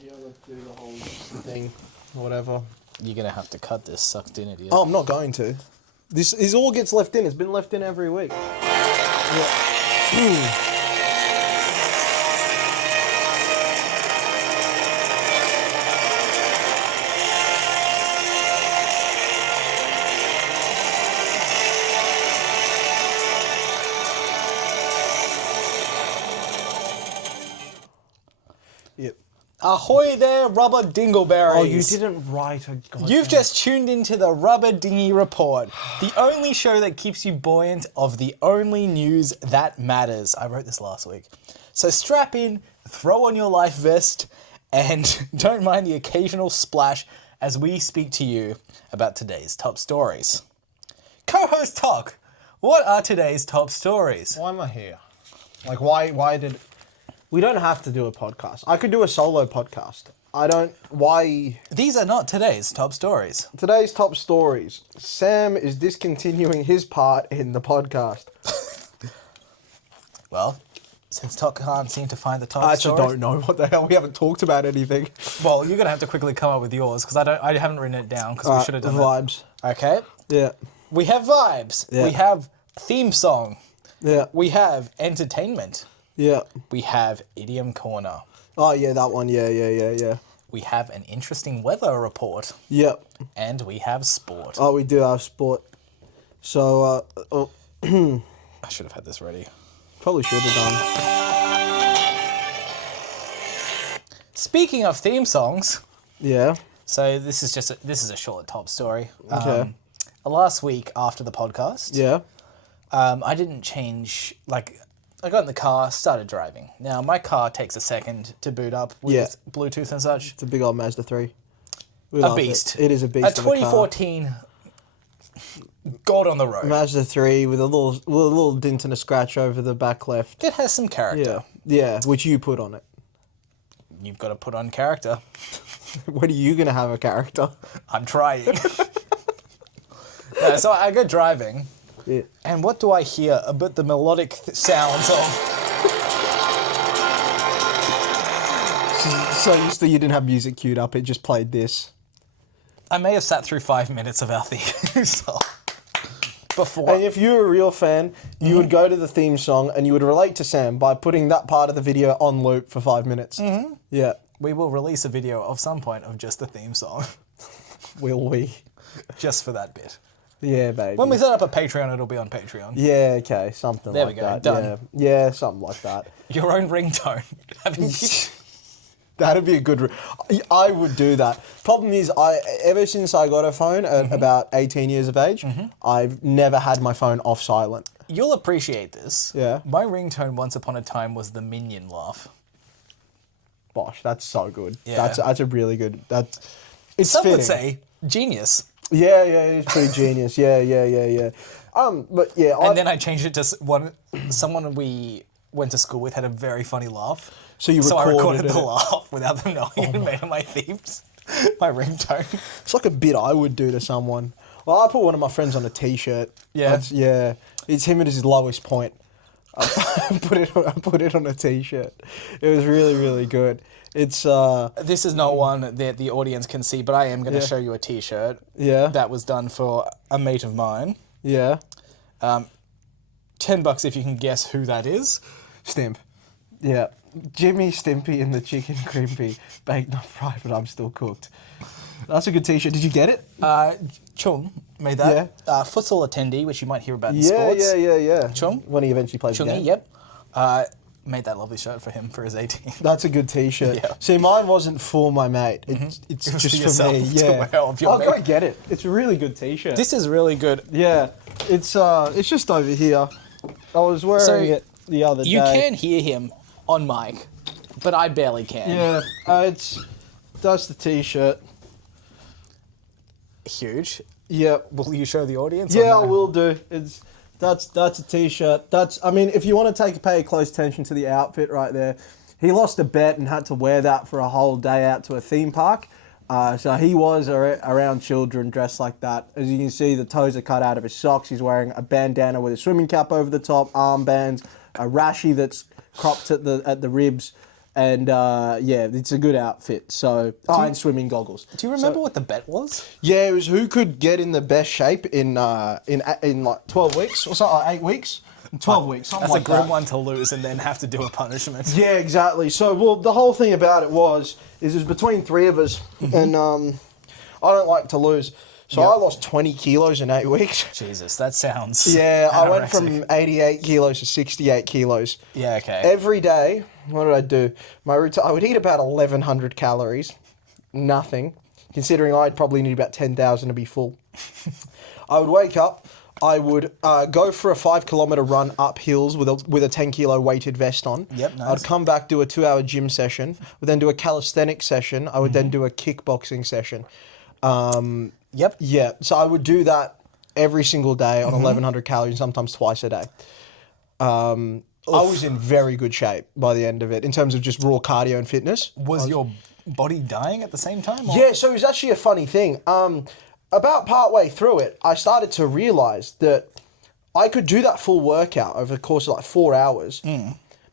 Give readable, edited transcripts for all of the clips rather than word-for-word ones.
Yeah, let's do the whole thing, or whatever. You're going to have to cut this, sucked in idiot. Oh, I'm not going to. This all gets left in. It's been left in every week. Yeah. Yep. Ahoy there, rubber dingleberries. Oh, you didn't write a goddamn... You've just tuned into the Rubber Dinghy Report, the only show that keeps you buoyant of the only news that matters. I wrote this last week. So strap in, throw on your life vest, and don't mind the occasional splash as we speak to you about today's top stories. Co-host Talk, what are today's top stories? Why am I here? Like, why did... We don't have to do a podcast. I could do a solo podcast. Why... These are not today's top stories. Today's top stories. Sam is discontinuing his part in the podcast. Well, since Talk can't seem to find the top I actually stories... don't know what the hell. We haven't talked about anything. Well, you're going to have to quickly come up with yours, because I haven't written it down, because we should have done vibes. it. Okay. Yeah. We have vibes. Yeah. We have theme song. Yeah. We have entertainment. Yeah. We have idiom corner. Oh, yeah, that one. Yeah. We have an interesting weather report. Yep. And we have sport. Oh, we do have sport. So, I should have had this ready. probably should have done. Speaking of theme songs, Yeah. so this is a short top story. Okay. Last week after the podcast, Yeah. I didn't change, I got in the car, started driving. Now, my car takes a second to boot up with Bluetooth and such. It's a big old Mazda 3. We A love beast. It is a beast A of a car. 2014 God on the road. Mazda 3 with a little dint and a scratch over the back left. It has some character. Yeah, which you put on it. You've got to put on character. When are you going to have a character? I'm trying. Yeah, so I go driving, Yeah. and what do I hear but the melodic sounds of... So you didn't have music queued up, it just played this. I may have sat through 5 minutes of our theme song before. And if you're a real fan, you would go to the theme song and you would relate to Sam by putting that part of the video on loop for 5 minutes. Mm-hmm. Yeah. We will release a video of some point of just the theme song. Will we? Just for that bit. Yeah, baby. When we set up a Patreon, it'll be on Patreon. Yeah, okay, something There like we go, that. done. Yeah, something like that. Your own ringtone. That'd be a good... I would do that. Problem is, ever since I got a phone at about 18 years of age, I've never had my phone off silent. You'll appreciate this. Yeah. My ringtone once upon a time was the Minion laugh. Gosh, that's so good. Yeah. That's a really good... It's Some fitting. would say genius. Yeah, it's pretty genius. Yeah. But yeah... And then I changed it to someone we went to school with had a very funny laugh. So I recorded it. the laugh without them knowing and made it my themes, my ringtone. It's like a bit I would do to someone. Well, I put one of my friends on a T-shirt. Yeah. It's him at his lowest point. I put it on a T-shirt. It was really, really good. It's This is not one that the audience can see, but I am going to show you a T-shirt. Yeah. That was done for a mate of mine. Yeah. $10 if you can guess who that is. Stimp. Yeah. Jimmy, Stimpy, and the Chicken Crimpy. Baked not fried, but I'm still cooked. That's a good T-shirt. Did you get it? Chung made that. Yeah. Futsal attendee, which you might hear about in sports. Yeah. Chung? When he eventually plays the Chungi, game. yep. Made that lovely shirt for him for his 18th. That's a good T-shirt. Yeah. See, mine wasn't for my mate. It's It was just for for yourself me. to Yeah. wear off your I'll go mate. get it. It's a really good T-shirt. This is really good. Yeah. It's just over here. I was wearing it the other day. You can hear him on mic, but I barely can. Yeah. That's the T-shirt. Huge. Yeah. Will you show the audience? Yeah, or I no? will do. That's a T-shirt. If you want to pay close attention to the outfit right there, he lost a bet and had to wear that for a whole day out to a theme park. So he was around children dressed like that. As you can see, the toes are cut out of his socks. He's wearing a bandana with a swimming cap over the top, armbands, a rashi that's cropped at the ribs, And yeah, it's a good outfit. So, and swimming goggles. Do you remember what the bet was? Yeah, it was who could get in the best shape in like 12 weeks or something, like 8 weeks. 12 weeks, something That's like a grim that. one to lose and then have to do a punishment. Yeah, exactly. So, well, the whole thing about it was between three of us, and I don't like to lose. So I lost 20 kilos in 8 weeks. Jesus, that sounds I went anorexic. from 88 kilos to 68 kilos. Yeah, okay. Every day, what did I do? My routine, I would eat about 1,100 calories. Nothing. Considering I'd probably need about 10,000 to be full. I would wake up. I would go for a 5 kilometre run up hills with a 10 kilo weighted vest on. Yep, nice. I'd come back, do a 2-hour gym session. Would then do a calisthenics session. I would then do a kickboxing session. Yep. Yeah, so I would do that every single day on 1,100 calories, sometimes twice a day. I was in very good shape by the end of it in terms of just raw cardio and fitness. Was your body dying at the same time? Or? Yeah, so it was actually a funny thing. About partway through it, I started to realise that I could do that full workout over the course of like 4 hours.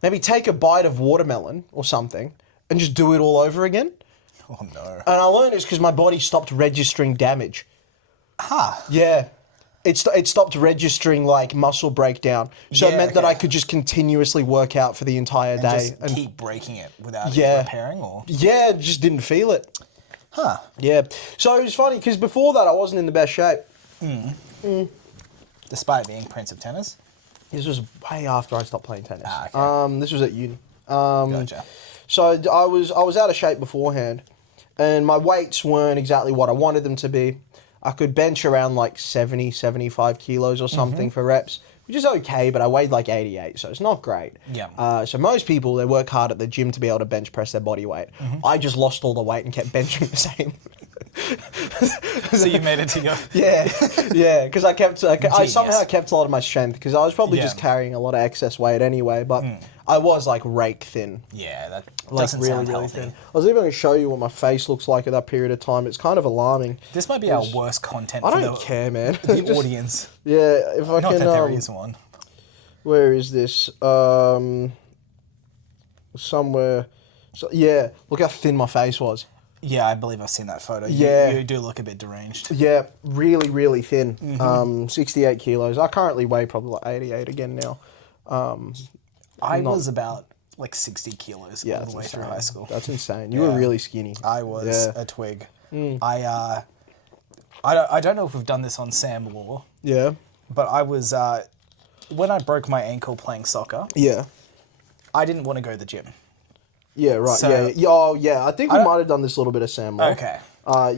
Maybe take a bite of watermelon or something and just do it all over again. Oh, no. And I learned it's because my body stopped registering damage. Huh. Yeah. It stopped registering like muscle breakdown. So it meant that I could just continuously work out for the entire day. Just keep breaking it without Yeah. repairing? Or? Yeah, just didn't feel it. Huh. Yeah. So it was funny because before that I wasn't in the best shape. Despite being Prince of Tennis? This was way after I stopped playing tennis. Okay. This was at uni. Gotcha. So I was out of shape beforehand, and my weights weren't exactly what I wanted them to be. I could bench around like 70, 75 kilos or something for reps, which is okay, but I weighed like 88, so it's not great. Yeah. So most people, they work hard at the gym to be able to bench press their body weight. I just lost all the weight and kept benching the same. So you made it to go. Yeah, because I somehow Genius. kept a lot of my strength because I was probably Yeah. just carrying a lot of excess weight anyway, but I was like rake thin. Yeah, that Like doesn't really, sound really healthy. thin. I was even going to show you what my face looks like at that period of time. It's kind of alarming. This might be our worst content I for don't care, man. the Just- audience. Yeah, if I Not can. that there is one. Where is this? Somewhere. So, yeah, look how thin my face was. Yeah, I believe I've seen that photo. Yeah. You do look a bit deranged. Yeah, really, really thin. 68 kilos. I currently weigh probably like 88 again now. I was about like 60 kilos all that's the way through insane. high school. That's insane. You were really skinny. I was Yeah. a twig. I don't know if we've done this on Sam Law, Yeah. but I was when I broke my ankle playing soccer, Yeah. I didn't want to go to the gym. Yeah, right. So- yeah. Oh, yeah. I think we might have done this little bit of Sam Law. Okay.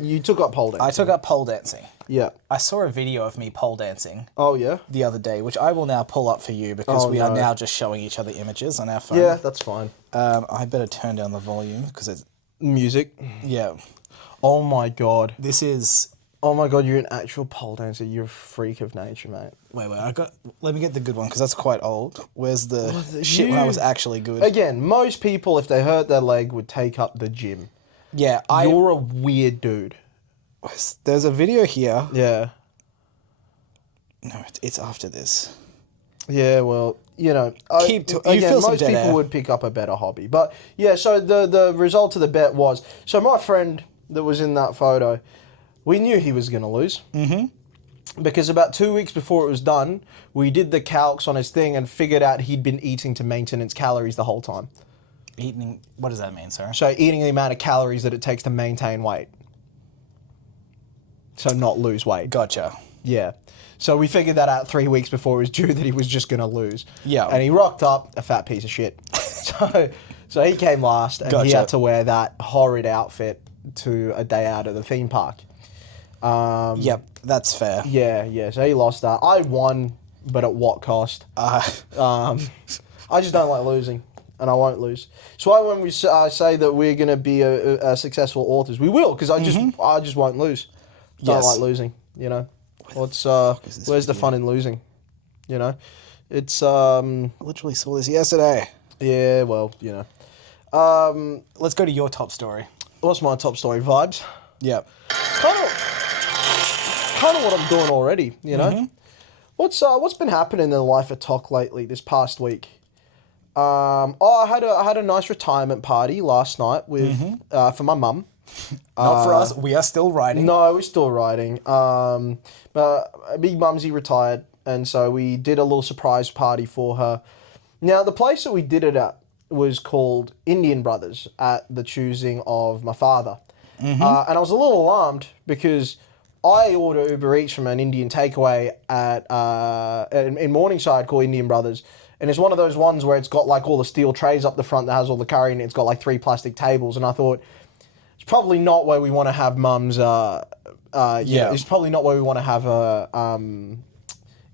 You took up pole dancing. I took up pole dancing. Yeah. I saw a video of me pole dancing Oh, yeah? the other day, which I will now pull up for you because Oh, we are no. now just showing each other images on our phone. Yeah, that's fine. I better turn down the volume because it's Music. yeah. Oh, my God. This is Oh, my God. You're an actual pole dancer. You're a freak of nature, mate. wait. Let me get the good one because that's quite old. Where's the shit when I was actually good? Again, most people, if they hurt their leg, would take up the gym. Yeah, You're a weird dude. There's a video here. Yeah. No, it's after this. Yeah, well, you know, You feel some most dead people air. would pick up a better hobby. But yeah, so the result of the bet was, so my friend that was in that photo, we knew he was going to lose. Mm-hmm. Because about 2 weeks before it was done, we did the calcs on his thing and figured out he'd been eating to maintenance calories the whole time. Eating. What does that mean, sir? So eating the amount of calories that it takes to maintain weight. So not lose weight. Gotcha. Yeah. So we figured that out 3 weeks before it was due that he was just going to lose. Yeah. And he rocked up a fat piece of shit. So he came last and he Gotcha. had to wear that horrid outfit to a day out at the theme park. Yep, that's fair. Yeah. So he lost that. I won, but at what cost? I just don't like losing, and I won't lose. So when we say that we're going to be a successful authors, we will, because I just won't lose. Don't Yes. like losing, you know. Where's the fun in losing? You know, it's I literally saw this yesterday. yeah. Well, you know, Let's go to your top story. what's my top story? Vibes. Yep. Kind of what I'm doing already. You know, what's been happening in the life of Tok lately? This past week. I had a nice retirement party last night with for my mum. Not for us. We are still riding. No, we're still riding. But Big Mumsy retired, and so we did a little surprise party for her. Now, the place that we did it at was called Indian Brothers, at the choosing of my father. And I was a little alarmed because I order Uber Eats from an Indian takeaway in Morningside called Indian Brothers. And it's one of those ones where it's got like all the steel trays up the front that has all the curry, and it's got like 3 plastic tables. And I thought, it's probably not where we want to have Mum's. It's probably not where we want to have her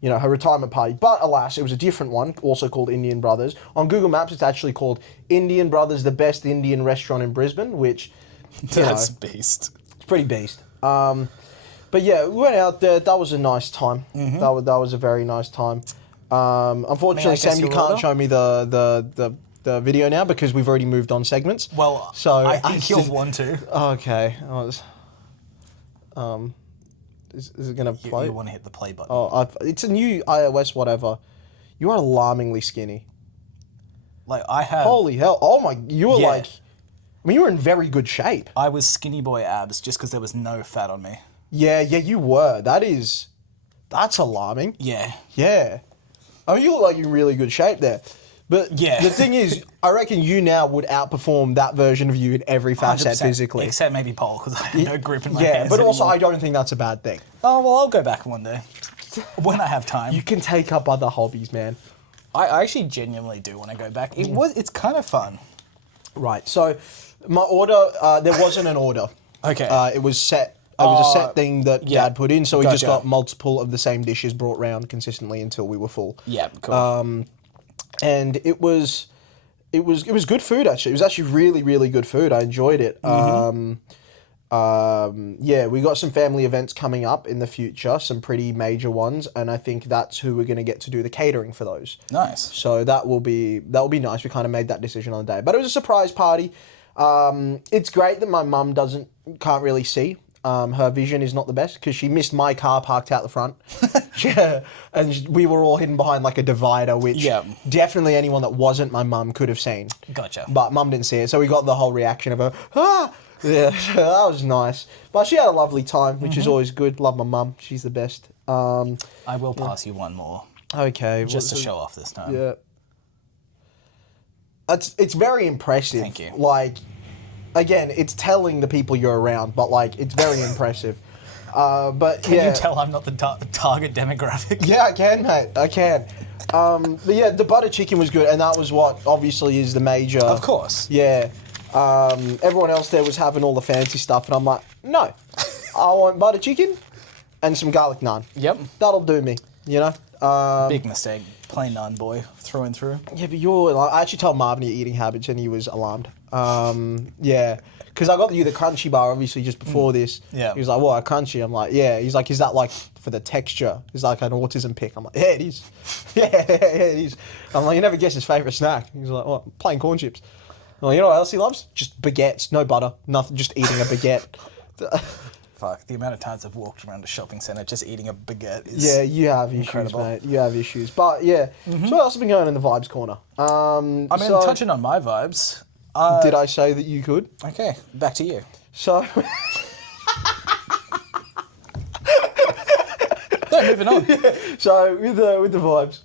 retirement party. But alas, it was a different one, also called Indian Brothers. On Google Maps, it's actually called Indian Brothers, the best Indian restaurant in Brisbane, which That's beast. It's pretty beast. But yeah, we went out there. That was a nice time. That was a very nice time. Unfortunately, Sam, you can't show me the video now because we've already moved on segments. Well, so I think you'll want to. Okay. Is it going to play? You want to hit the play button. Oh, it's a new iOS whatever. You are alarmingly skinny. Like, I have... Holy hell. Oh my... You were Yeah. like... I mean, you were in very good shape. I was skinny boy abs just because there was no fat on me. Yeah, you were. That's alarming. Yeah. Yeah. I mean, you look like you're in really good shape there. But Yeah. the thing is, I reckon you now would outperform that version of you in every facet 100%, physically. Except maybe pole, because I have no grip in my Yeah, hands but also anymore. I don't think that's a bad thing. Oh, well, I'll go back one day. When I have time. You can take up other hobbies, man. I actually genuinely do want to go back. It's kind of fun. Right, so my order, there wasn't an order. Okay. It was set. It was a set thing that Dad put in, so we just Gotcha. got multiple of the same dishes brought round consistently until we were full. Yeah, cool. And it was good food actually. It was actually really, really good food. I enjoyed it. We got some family events coming up in the future, some pretty major ones, and I think that's who we're going to get to do the catering for those. Nice. So that will be nice. We kind of made that decision on the day, but it was a surprise party. It's great that my mum can't really see. Her vision is not the best because she missed my car parked out the front. Yeah, and we were all hidden behind like a divider, which definitely anyone that wasn't my mum could have seen. Gotcha. But mum didn't see it, so we got the whole reaction of her, ah! Yeah, so that was nice. But she had a lovely time, which is always good. Love my mum. She's the best. I will pass you one more. Okay. Just to show off this time. Yeah. It's very impressive. Thank you. Like, again, it's telling the people you're around, but like, it's very impressive. But Can you tell I'm not the target demographic? Yeah, I can, mate. I can. But yeah, the butter chicken was good, and that was what obviously is the major. Of course. Yeah. Everyone else there was having all the fancy stuff, and I'm like, no, I want butter chicken and some garlic naan. Yep. That'll do me, you know? Big mistake. Plain naan boy, through and through. Yeah, but I actually told Marvin your eating habits, and he was alarmed. Yeah. Because I got you the crunchy bar, obviously, just before this. Yeah. He was like, what, a crunchy? I'm like, yeah. He's like, is that like for the texture? He's like an autism pick. I'm like, yeah, it is. yeah, it is. I'm like, you never guess his favourite snack. He's like, what, plain corn chips. I'm like, you know what else he loves? Just baguettes, no butter, nothing, just eating a baguette. Fuck, the amount of times I've walked around a shopping centre just eating a baguette is Yeah, you have incredible. issues, mate. You have issues. But yeah, so what else has been going on in the vibes corner? I mean, touching on my vibes. Did I say that you could? Okay, back to you. So... No, moving on. So with the vibes,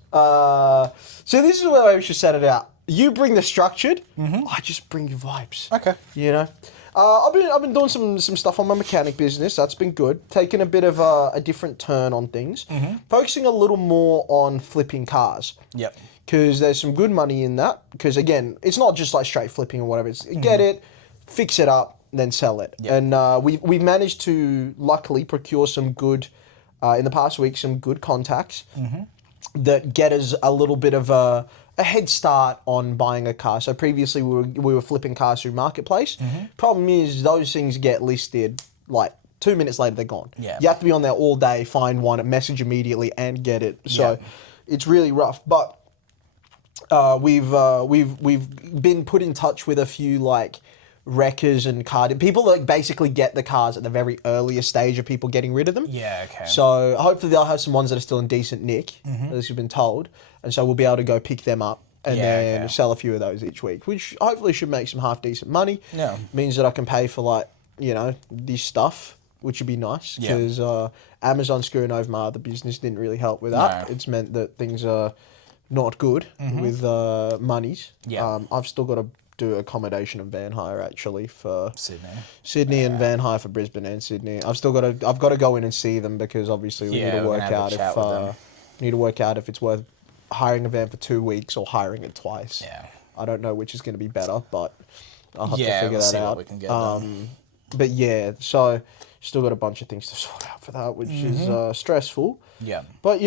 so this is the way we should set it out. You bring the structured, I just bring you vibes. Okay. You know, I've been doing some stuff on my mechanic business. That's been good. Taking a bit of a different turn on things, focusing a little more on flipping cars. Yep. Because there's some good money in that. Because again, it's not just like straight flipping or whatever. It's get it, fix it up, then sell it. Yep. And we've managed to luckily procure some good. In the past week, some good contacts that get us a little bit of a head start on buying a car. So previously we were flipping cars through Marketplace. Problem is those things get listed like 2 minutes later they're gone. Yeah. You have to be on there all day, find one, message immediately, and get it. So it's really rough. But we've been put in touch with a few like wreckers and people that basically get the cars at the very earliest stage of people getting rid of them. Yeah, okay. So hopefully they'll have some ones that are still in decent nick, as you've been told, and so we'll be able to go pick them up and Yeah, then okay. sell a few of those each week, which hopefully should make some half decent money. Yeah. Means that I can pay for like, this stuff, which would be nice Yeah. because Amazon screwing over my other business didn't really help with that. No. It's meant that things are not good with monies. Yeah. I've still got to do accommodation and van hire actually for Sydney. and van hire for Brisbane and Sydney. I've got to go in and see them because obviously we Yeah, need to we're work gonna have a out chat with them. if it's worth hiring a van for 2 weeks or hiring it twice. Yeah. I don't know which is going to be better, but I'll have to Yeah, figure we'll that see out. what we can get done. But yeah, so still got a bunch of things to sort out for that, which is stressful. Yeah. But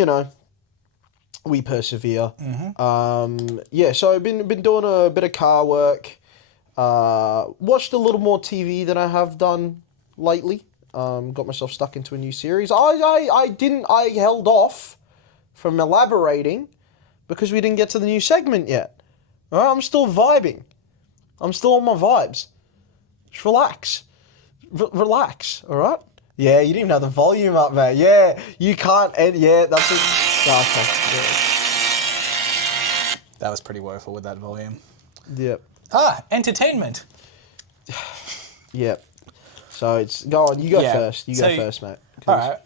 we persevere. Yeah, so I've been doing a bit of car work. Watched a little more TV than I have done lately. Got myself stuck into a new series. I held off from elaborating because we didn't get to the new segment yet. All right, I'm still vibing. I'm still on my vibes. Just relax. Relax, all right? Yeah, you didn't even have the volume up, mate. Yeah, you can't... Yeah, that's it. Okay, That was pretty woeful with that volume. yeah. Entertainment. Yep. So it's... Go on, you go Yeah, first. You so- go first, mate. All right.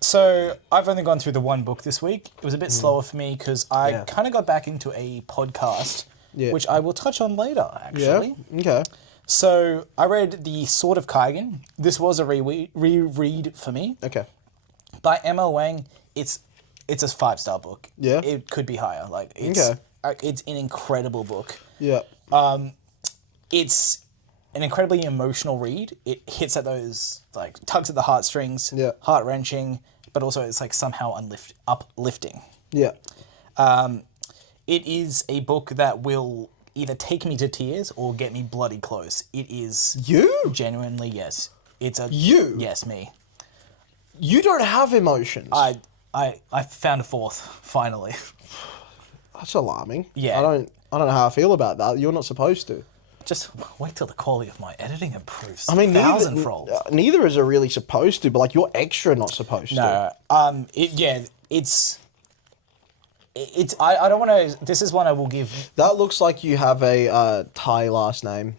So I've only gone through the one book this week. It was a bit slower for me because I Yeah. kind of got back into a podcast, Yeah. which I will touch on later, Yeah? actually. Okay. So I read The Sword of Kaigan. This was a reread for me. Okay. By Emma Wang. It's a 5-star book. Yeah? It could be higher. It's an incredible book. Yeah. It's an incredibly emotional read. It hits at those, tugs at the heartstrings, Yeah. heart-wrenching, but also it's, somehow uplifting. Yeah. It is a book that will either take me to tears or get me bloody close. It is... You? Genuinely, yes. It's a... You? Yes, me. You don't have emotions. I found a fourth, finally. That's alarming. Yeah. I don't know how I feel about that. You're not supposed to. Just wait till the quality of my editing improves. I mean, thousandfold. neither is it really supposed to, but you're extra not supposed to. No, I don't want to. This is one I will give. That looks like you have a Thai last name.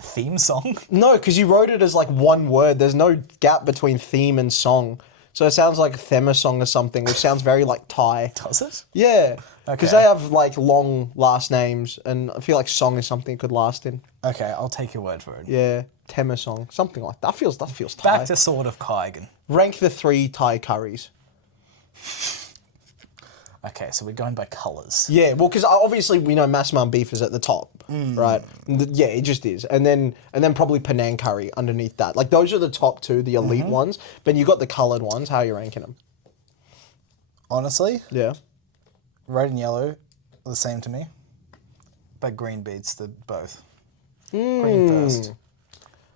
Theme song. No, because you wrote it as one word. There's no gap between theme and song. So it sounds like a Thema song or something, which sounds very Thai. Does it? Yeah. Because Okay. they have long last names, and I feel like song is something it could last in. Okay, I'll take your word for it. Yeah. Thema song. Something like that. Feels Thai. Back to Sword of Kaigan. Rank the 3 Thai curries. Okay, so we're going by colours. Yeah, well, because obviously we know Massaman beef is at the top, right? Yeah, it just is, and then probably Penang curry underneath that. Those are the top 2, the elite ones. But you got the coloured ones. How are you ranking them? Honestly, Yeah. red and yellow are the same to me, but green beats the both. Green first.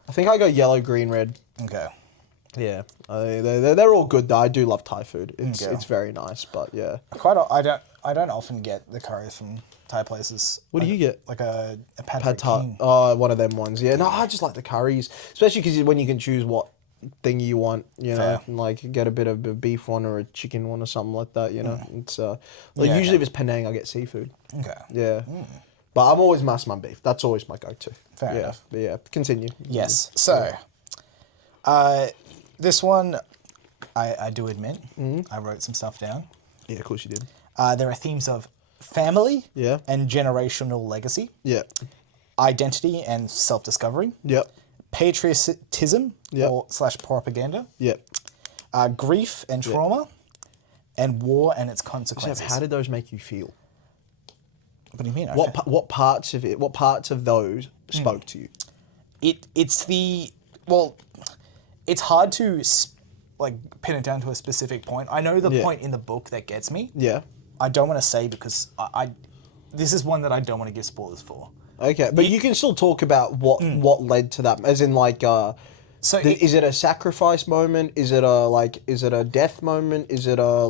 I think I go yellow, green, red. Okay. Yeah, they're all good though. I do love Thai food. It's Okay. it's very nice, but yeah. I don't often get the curries from Thai places. What do you get? Like a pad Pad thai Thai. Oh, one of them ones. Yeah, no, I just like the curries, especially because when you can choose what thing you want, Fair. get a bit of a beef one or a chicken one or something like that. It's Yeah, usually okay. if it's Penang, I get seafood. Okay. Yeah, but I'm always Massaman beef. That's always my go-to. Fair yeah. enough. But yeah, continue. Yes. So, this one, I do admit, I wrote some stuff down. Yeah, of course you did. There are themes of family Yeah. and generational legacy, Yeah. identity and self-discovery, Yep. patriotism Yep. or / propaganda, Yep. grief and trauma, and war and its So consequences. how did those make you feel? What do you mean? What parts of it? What parts of those spoke to you? It's hard to pin it down to a specific point. I know the Yeah. point in the book that gets me. Yeah. I don't want to say because this is one that I don't want to give spoilers for. Okay, but you can still talk about what led to that, as in So is it a sacrifice moment? Is it a death moment? Is it a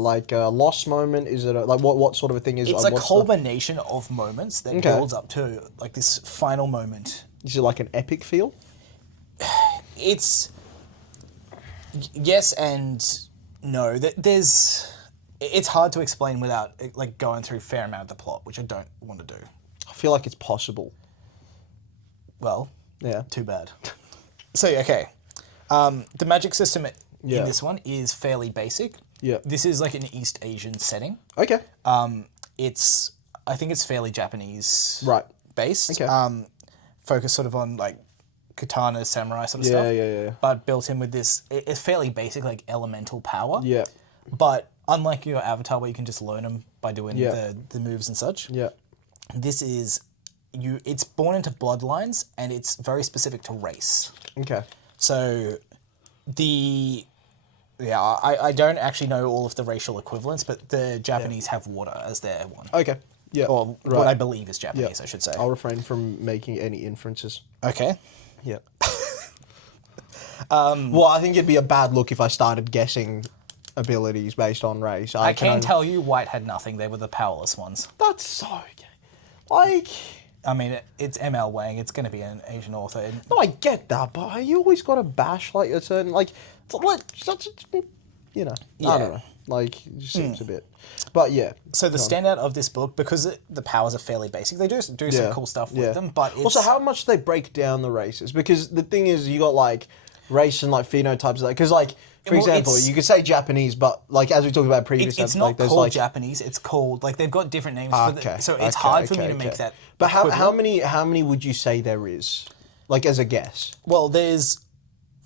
loss moment? Is it what sort of a thing is? it's a what's culmination of moments that Okay. builds up to this final moment. Is it like an epic feel? It's yes and no. There's it's hard to explain without like going through a fair amount of the plot, which I don't want to do. I feel like it's possible. Well, Yeah. too bad. So, okay. The magic system in Yeah. this one is fairly basic. Yeah. This is like an East Asian setting. Okay. I think it's fairly Japanese Right. based. Okay. Focused sort of on like katana, samurai sort of Yeah, stuff. yeah. But built in with this, it's fairly basic like elemental power. Yeah. But unlike your Avatar where you can just learn them by doing Yeah. the moves and such, Yeah. this is it's born into bloodlines and it's very specific to race. Okay. So I don't actually know all of the racial equivalents, but the Japanese have water as their one. Okay. Yeah. Or right. what I believe is Japanese, I should say. I'll refrain from making any inferences. Okay. Yeah. Well, I think it'd be a bad look if I started guessing abilities based on race. I can tell you white had nothing. They were the powerless ones. That's so... Like... I mean, it's M.L. Wang. It's going to be an Asian author. No, I get that, but you always got to bash, like, a certain... Like, you know. Yeah. I don't know. Like, it just seems a bit... But, yeah. So the standout of this book, because the powers are fairly basic, they do some cool stuff with them, but it's... Also, how much they break down the races? Because the thing is, you got, like, race and, like, phenotypes. Because, like, for example, you could say Japanese, but, like, as we talked about previously... It's not called Japanese, it's called... Like, they've got different names for the... So it's hard for me to make that... But how many would you say there is? Like, as a guess? Well, there's...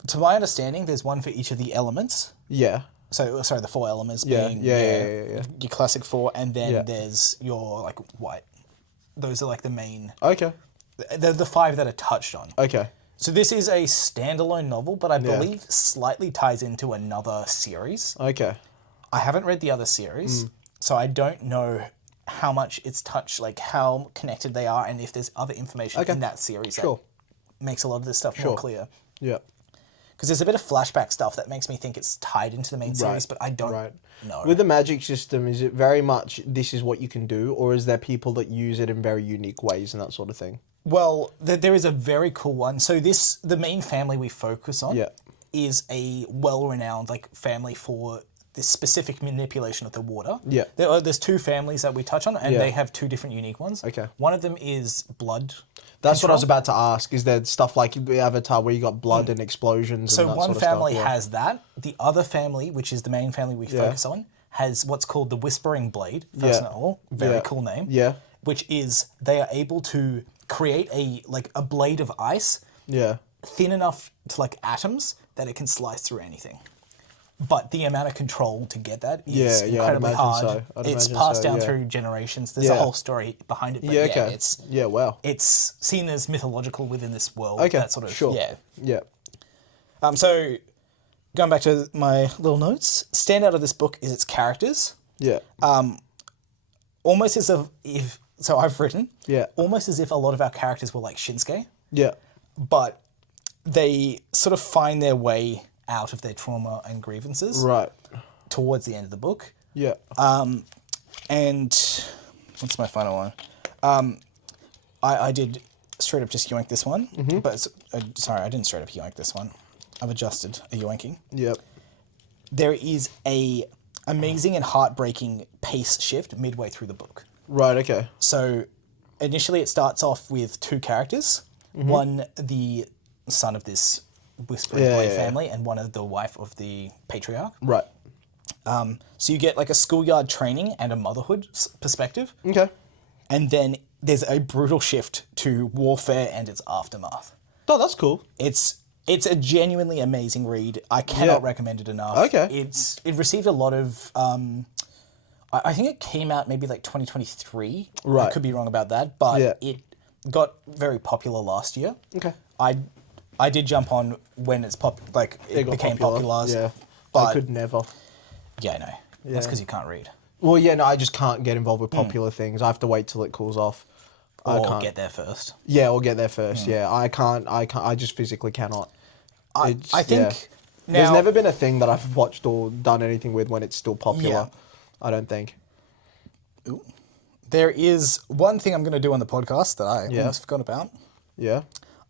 To my understanding, there's one for each of the elements. Yeah. So, sorry, the 4 elements Yeah, being yeah. your classic 4, and then there's your, like, white. Those are, like, the main... Okay. The 5 that are touched on. Okay. So this is a standalone novel, but I believe slightly ties into another series. Okay. I haven't read the other series, so I don't know how much it's touched, like how connected they are, and if there's other information in that series that makes a lot of this stuff more clear. Yeah. Because there's a bit of flashback stuff that makes me think it's tied into the main series, but I don't know. With the magic system, is it very much this is what you can do, or is there people that use it in very unique ways and that sort of thing? Well, there is a very cool one. So the main family we focus on is a well-renowned like family for this specific manipulation of the water. Yeah. There's 2 families that we touch on, and they have 2 different unique ones. Okay. One of them is blood. That's what I was about to ask. Is there stuff like the Avatar where you got blood and explosions and that one sort of family stuff? has that. The other family, which is the main family we focus on, has what's called the Whispering Blade. First of all, very cool name. Yeah. Which is they are able to create a blade of ice. Yeah. Thin enough to like atoms that it can slice through anything. But the amount of control to get that is incredibly hard. So. It's passed down through generations. There's a whole story behind it. But it's seen as mythological within this world. Okay, that sort of, Yeah. So going back to my little notes, standout of this book is its characters. Yeah. Almost as if so I've written. Yeah. Almost as if a lot of our characters were like Shinsuke. Yeah. But they sort of find their way out of their trauma and grievances towards the end of the book. Yeah. And what's my final one? I did straight up just yoink this one, but sorry, I didn't straight up yoink this one. I've adjusted a yoinking. Yep. There is a amazing and heartbreaking pace shift midway through the book. Right. Okay. So initially it starts off with 2 characters. One, the son of this Whispering Blade family, and one of the wife of the patriarch. Right. So you get like a schoolyard training and a motherhood perspective. Okay. And then there's a brutal shift to warfare and its aftermath. Oh, that's cool. It's a genuinely amazing read. I cannot recommend it enough. Okay. It received a lot of... I think it came out maybe like 2023. Right. I could be wrong about that, but it got very popular last year. Okay. I did jump on when it became popular. Yeah, but I could never. Yeah, I know. Yeah. That's because you can't read. Well, yeah, no, I just can't get involved with popular things. I have to wait till it cools off. Or get there first. Yeah, or get there first. Yeah, I can't. I just physically cannot. I think now, there's never been a thing that I've watched or done anything with when it's still popular. Yeah. I don't think. Ooh. There is one thing I'm going to do on the podcast that I almost forgot about. Yeah.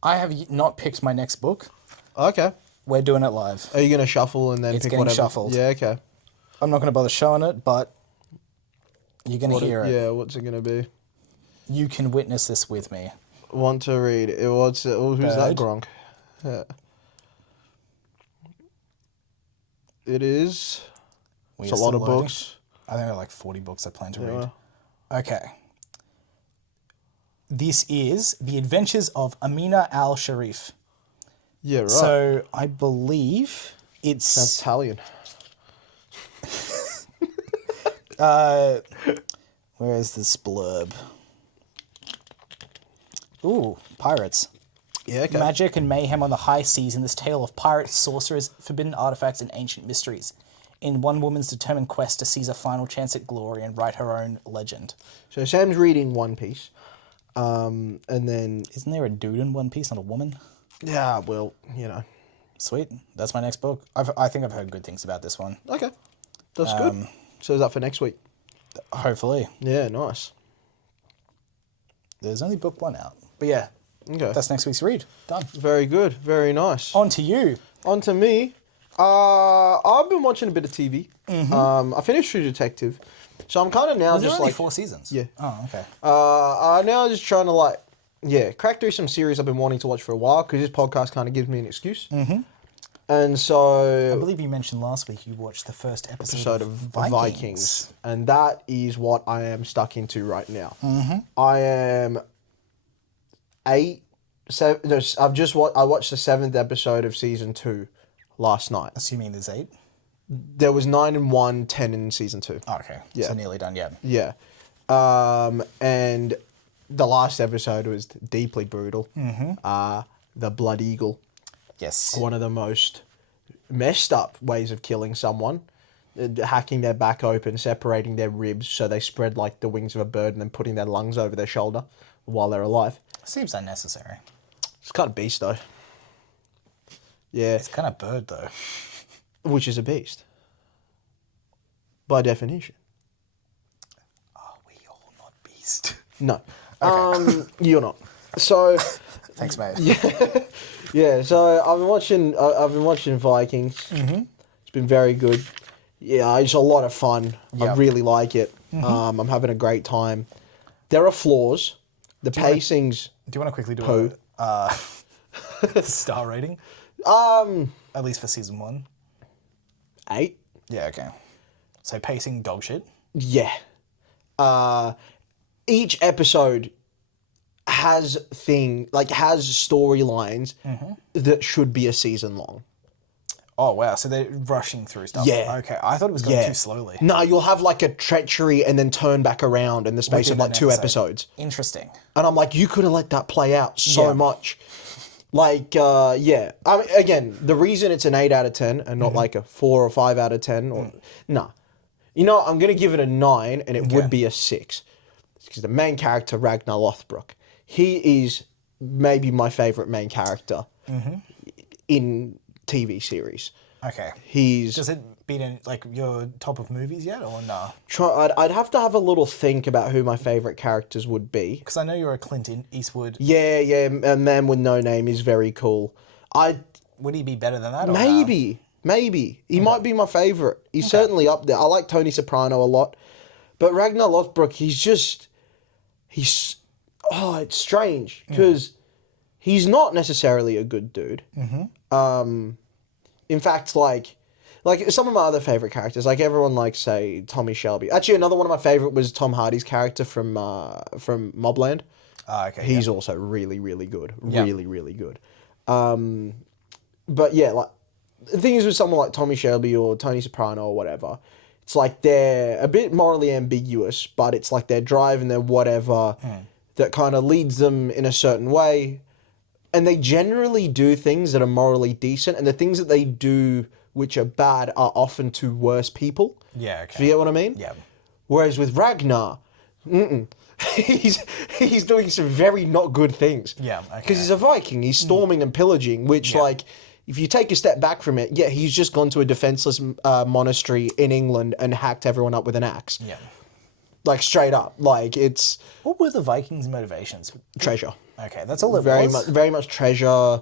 I have not picked my next book. Okay. We're doing it live. Are you going to shuffle and then pick whatever? It's getting shuffled. Yeah, okay. I'm not going to bother showing it, but you're going to hear it. Yeah, what's it going to be? You can witness this with me. Want to read it. Who's that, Gronk? Yeah. It is. It's a lot of books. I think there are like 40 books I plan to read. Okay. This is The Adventures of Amina al-Sharif. Yeah, right. So I believe it's... Sounds Italian. Where is this blurb? Ooh, pirates. Yeah, okay. Magic and mayhem on the high seas in this tale of pirates, sorcerers, forbidden artifacts, and ancient mysteries. In one woman's determined quest to seize a final chance at glory and write her own legend. So Sam's reading One Piece. And then... Isn't there a dude in One Piece, not a woman? Yeah, well, you know. Sweet. That's my next book. I think I've heard good things about this one. Okay. That's good. So is that for next week? Hopefully. Yeah, nice. There's only book 1 out. But yeah, Okay. that's next week's read. Done. Very good. Very nice. On to you. On to me. I've been watching a bit of TV. I finished True Detective. So I'm kind of now Was there just only like... 4 seasons? Yeah. Oh, okay. I'm now just trying to crack through some series I've been wanting to watch for a while because this podcast kind of gives me an excuse. Mm-hmm. And so... I believe you mentioned last week you watched the first episode of Vikings. And that is what I am stuck into right now. Mm-hmm. I am... I watched the 7th episode of season 2 last night. Assuming there's 8? There was 9 in 1, 10 in season 2. Oh, okay. Yeah. So nearly done, yeah. Yeah. And the last episode was deeply brutal. Mm-hmm. The Blood Eagle. Yes. One of the most messed up ways of killing someone. Hacking their back open, separating their ribs so they spread like the wings of a bird and then putting their lungs over their shoulder while they're alive. Seems unnecessary. It's kind of beast though. Yeah. It's kind of bird though. Which is a beast. By definition. Are we all not beast? No. Okay. You're not. So... Thanks, mate. Yeah, so I've been watching Vikings. Mm-hmm. It's been very good. Yeah, it's a lot of fun. Yep. I really like it. Mm-hmm. I'm having a great time. There are flaws. The pacing's... Do you want to quickly do a star rating? At least for season 1. 8. Yeah, okay. So pacing dog shit? Yeah. Each episode has storylines that should be a season long. Oh, wow. So they're rushing through stuff. Yeah. Okay. I thought it was going too slowly. No, you'll have like a treachery and then turn back around in the space of like 2 episodes. Interesting. And I'm like, you could have let that play out so much. Like, yeah. I mean, again, the reason it's an 8 out of 10 and not like a 4 or 5 out of 10, or nah. You know, I'm going to give it a 9 and it would be a 6. Because the main character, Ragnar Lothbrok, he is maybe my favourite main character in TV series. Okay. Does it beat in like your top of movies yet or nah? I'd have to have a little think about who my favourite characters would be. Because I know you're a Clint Eastwood. Yeah, A Man with No Name is very cool. Would he be better than that? Or Maybe. He might be my favourite. He's certainly up there. I like Tony Soprano a lot. But Ragnar Lothbrok, it's strange because he's not necessarily a good dude. In fact, like some of my other favorite characters, like everyone likes, say, Tommy Shelby. Actually, another one of my favorite was Tom Hardy's character from Mobland. Okay. He's also really, really good. Really, really good. But yeah, like the thing is with someone like Tommy Shelby or Tony Soprano or whatever, it's like they're a bit morally ambiguous, but it's like their drive and their whatever that kind of leads them in a certain way. And they generally do things that are morally decent, and the things that they do which are bad are often to worse people. Yeah, okay. Do you get what I mean? Yeah. Whereas with Ragnar, he's doing some very not good things. Yeah, okay. Because he's a Viking, he's storming and pillaging, which like, if you take a step back from it, he's just gone to a defenseless monastery in England and hacked everyone up with an axe. Yeah. Like, straight up. Like, it's... What were the Vikings' motivations? Treasure. Okay, that's all it was? Very much treasure,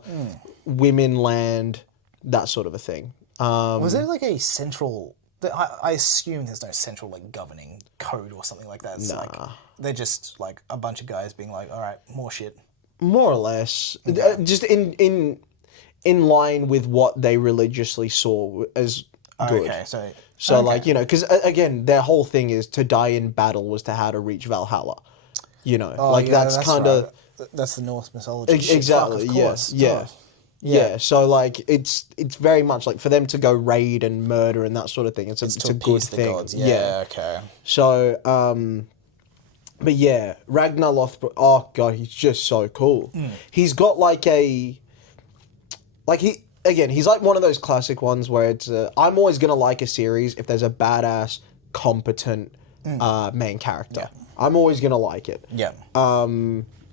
women, land, that sort of a thing. Was there like a central I assume there's no central like governing code or something like that. It's like they're just like a bunch of guys being like, all right, more shit. More or less, just in line with what they religiously saw as good. Okay, So okay. like, you know, because again, their whole thing is to die in battle was to how to reach Valhalla. You know, like yeah, that's kind of right. That's the Norse mythology. Shit, exactly. fuck, of Yeah, course. yeah. Yeah, so like it's very much like for them to go raid and murder and that sort of thing. It's a good appease the thing. gods. Yeah, okay. So, but yeah, Ragnar Lothbrok. Oh god, he's just so cool. He's got like he's like one of those classic ones where it's. I'm always gonna like a series if there's a badass, competent main character. Yeah. I'm always gonna like it. Yeah.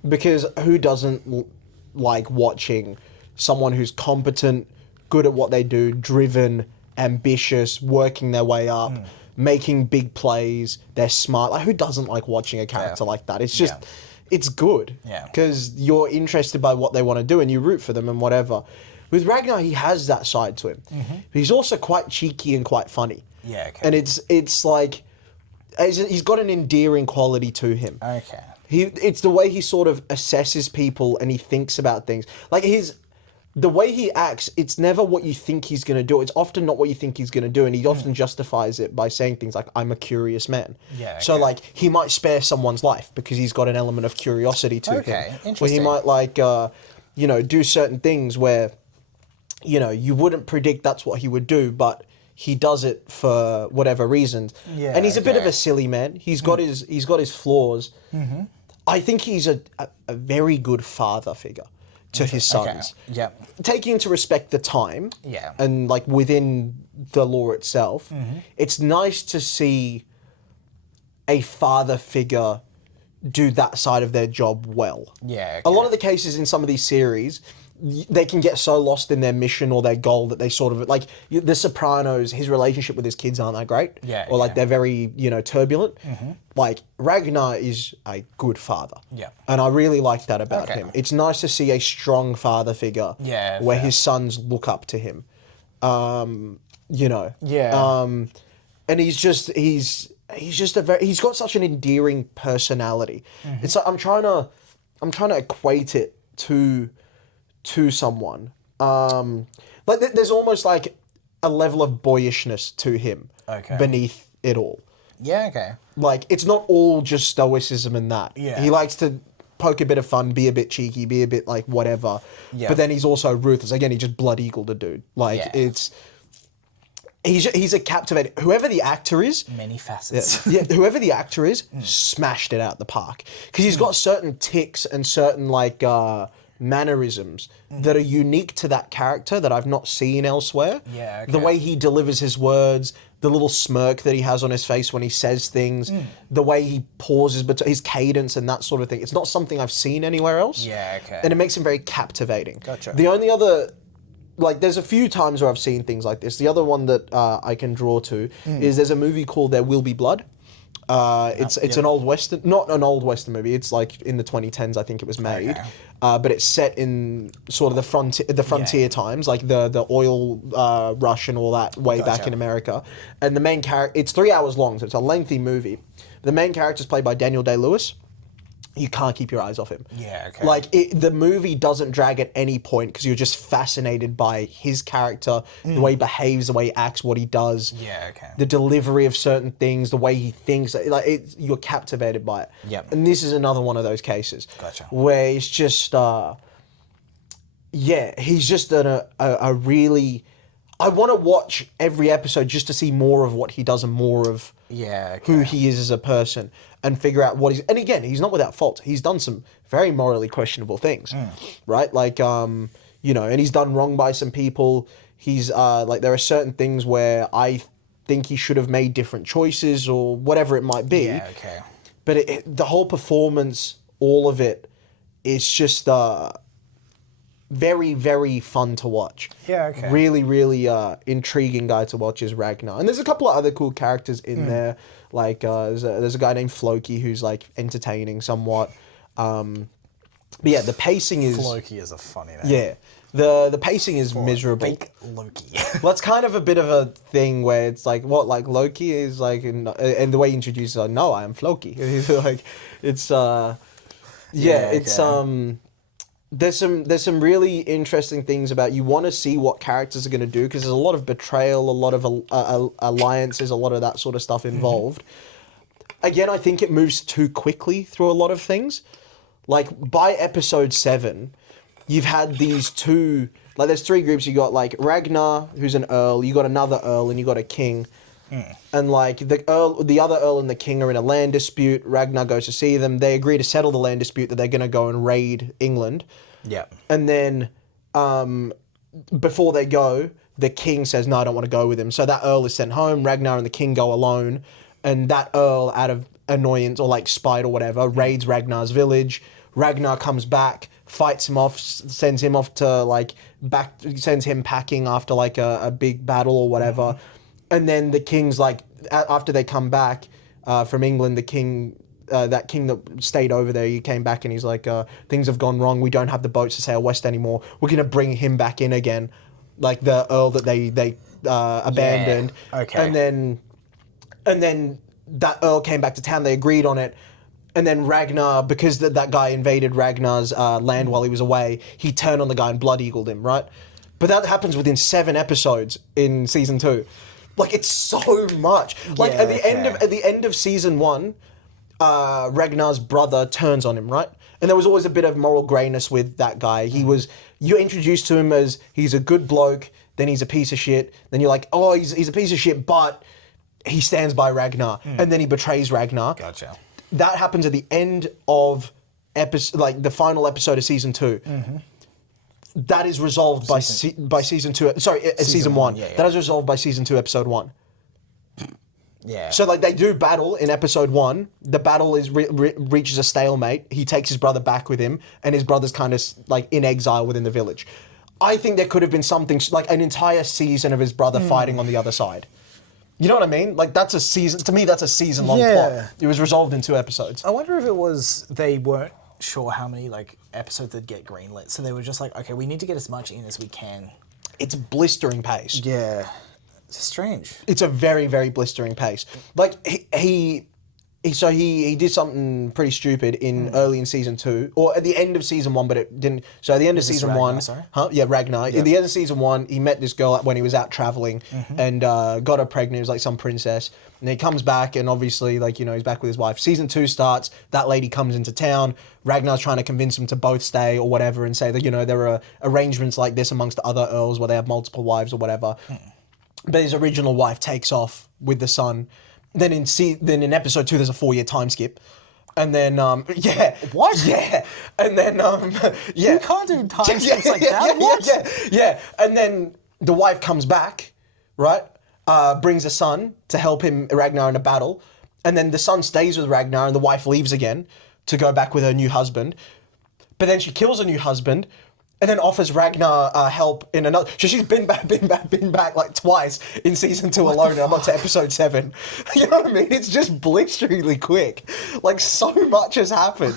Because who doesn't like watching someone who's competent, good at what they do, driven, ambitious, working their way up, making big plays, they're smart. Like, who doesn't like watching a character like that? It's just, it's good. Yeah. Because you're interested by what they want to do and you root for them and whatever. With Ragnar, he has that side to him. But he's also quite cheeky and quite funny. Yeah, okay. And it's like, he's got an endearing quality to him. Okay. It's the way he sort of assesses people and he thinks about things. Like the way he acts, it's never what you think he's going to do. It's often not what you think he's going to do. And he often justifies it by saying things like, I'm a curious man. Yeah, So okay. like he might spare someone's life because he's got an element of curiosity to Okay, him. interesting. Where he might like, do certain things where, you wouldn't predict that's what he would do, but he does it for whatever reasons. Yeah, and he's a bit of okay. a silly man. He's got his flaws. Mm-hmm. I think he's a very good father figure to his sons. Okay. Yeah. Taking into respect the time. Yeah. And like within the law itself, it's nice to see a father figure do that side of their job well. Yeah. A lot of the cases in some of these series, they can get so lost in their mission or their goal that they sort of like The Sopranos. His relationship with his kids aren't that great, Yeah, or like yeah. they're very turbulent. Like Ragnar is a good father, Yeah. and I really like that about Okay. him. It's nice to see a strong father figure, Yeah, where fair. his sons look up to him. Yeah. And he's just he's got such an endearing personality. It's like I'm trying to equate it to someone. Like there's almost like a level of boyishness to him beneath it all. Yeah, okay. Like it's not all just stoicism and that. Yeah. He likes to poke a bit of fun, be a bit cheeky, be a bit like whatever. Yeah. But then he's also ruthless. Again, he just blood eagled a dude. Like Yeah. he's a captivating. Whoever the actor is, Many facets. whoever the actor is, smashed it out the park. Because he's got certain tics and certain like mannerisms that are unique to that character that I've not seen elsewhere. Yeah, okay. The way he delivers his words, the little smirk that he has on his face when he says things, the way he pauses, but his cadence and that sort of thing. It's not something I've seen anywhere else. Yeah, okay. And it makes him very captivating. Gotcha. The only other, like, there's a few times where I've seen things like this. The other one that I can draw to is there's a movie called There Will Be Blood. It's an old western, not an old western movie. It's like in the 2010s, I think it was made. Okay. But it's set in sort of the frontier times, like the oil rush and all that way back Gotcha. in America. And the main character, it's 3 hours long, so it's a lengthy movie. The main character is played by Daniel Day-Lewis. You can't keep your eyes off him. Yeah, okay. Like, the movie doesn't drag at any point because you're just fascinated by his character, the way he behaves, the way he acts, what he does. Yeah, okay. The delivery of certain things, the way he thinks. Like, you're captivated by it. Yep. And this is another one of those cases. Gotcha. Where it's just, he's just a really... I want to watch every episode just to see more of what he does and more of Yeah, who okay. he is as a person and figure out what he's... And again, he's not without fault. He's done some very morally questionable things, right? Like, and he's done wrong by some people. He's, like, there are certain things where I think he should have made different choices or whatever it might be. Yeah, okay. But the whole performance, all of it, is just very, very fun to watch. Yeah, okay. Really, really intriguing guy to watch is Ragnar. And there's a couple of other cool characters in there. Like, there's a guy named Floki who's, like, entertaining somewhat. But yeah, the pacing is... Loki is a funny name. Yeah. The pacing is miserable. Fake Loki. Well, it's kind of a bit of a thing where it's like, what, like Loki is like, and the way he introduces it, like, no, I am Floki. He's like, it's, it's, there's some really interesting things about, you want to see what characters are going to do, because there's a lot of betrayal, a lot of alliances, a lot of that sort of stuff involved. Again, I think it moves too quickly through a lot of things. Like, by episode 7, you've had these two, like, there's 3 groups. You got, like, Ragnar, who's an earl, you got another earl, and you got a king. And, like, the other earl and the king are in a land dispute. Ragnar goes to see them. They agree to settle the land dispute, that they're going to go and raid England. Yeah. And then, before they go, the king says, no, I don't want to go with him. So that earl is sent home. Ragnar and the king go alone. And that earl, out of annoyance or, like, spite or whatever, raids Ragnar's village. Ragnar comes back, fights him off, sends him off to, like, sends him packing after, like, a big battle or whatever. And then the king's like, after they come back from England, the king, that king that stayed over there, he came back and he's like, things have gone wrong. We don't have the boats to sail west anymore. We're going to bring him back in again. Like the earl that they abandoned. Yeah. Okay. And then that earl came back to town. They agreed on it. And then Ragnar, because that guy invaded Ragnar's land while he was away, he turned on the guy and blood eagled him, right? But that happens within 7 episodes in season 2. Like, it's so much. Like, Yeah, at the end of season 1, Ragnar's brother turns on him, right? And there was always a bit of moral greyness with that guy. You're introduced to him as he's a good bloke, then he's a piece of shit. Then you're like, oh, he's a piece of shit, but he stands by Ragnar. And then he betrays Ragnar. Gotcha. That happens at the end of the final episode of season 2. That is resolved by season 2. Sorry, season 1. Yeah. That is resolved by season 2, episode 1. Yeah. So, like, they do battle in episode 1. The battle reaches a stalemate. He takes his brother back with him, and his brother's kind of, like, in exile within the village. I think there could have been something, like, an entire season of his brother fighting on the other side. You know what I mean? Like, that's a season... To me, that's a season-long plot. It was resolved in 2 episodes. I wonder if it was they weren't sure how many, like, episodes they'd get greenlit. So they were just like, okay, we need to get as much in as we can. It's blistering pace. Yeah. It's strange. It's a very, very blistering pace. Like, he did something pretty stupid early in season 2, or at the end of season 1, but it didn't. So at the end of season Ragnar, 1, sorry? Yeah, Ragnar. Yeah. At the end of season 1, he met this girl when he was out traveling, and got her pregnant. It was like some princess, and he comes back, and obviously, like, you know, he's back with his wife. Season 2 starts. That lady comes into town. Ragnar's trying to convince him to both stay or whatever, and say that, you know, there are arrangements like this amongst other earls where they have multiple wives or whatever. But his original wife takes off with the son. Then in episode 2, there's a 4-year time skip. And then, What? Yeah. And then, yeah. You can't do time skips like that. What? Yeah. And then the wife comes back, right? Brings a son to help him, Ragnar, in a battle. And then the son stays with Ragnar and the wife leaves again to go back with her new husband. But then she kills her new husband. And then offers Ragnar help in another... So she's been back like twice in season 2 alone, and I'm up to episode 7. You know what I mean? It's just blisteringly quick. Like, so much has happened.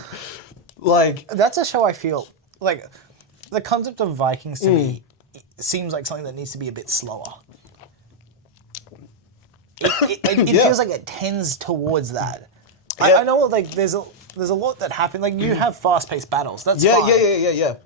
Like... That's a show I feel... Like, the concept of Vikings to me seems like something that needs to be a bit slower. It feels like it tends towards that. Yeah. I know, like, there's a lot that happen. Like, you have fast-paced battles. That's fine. Yeah.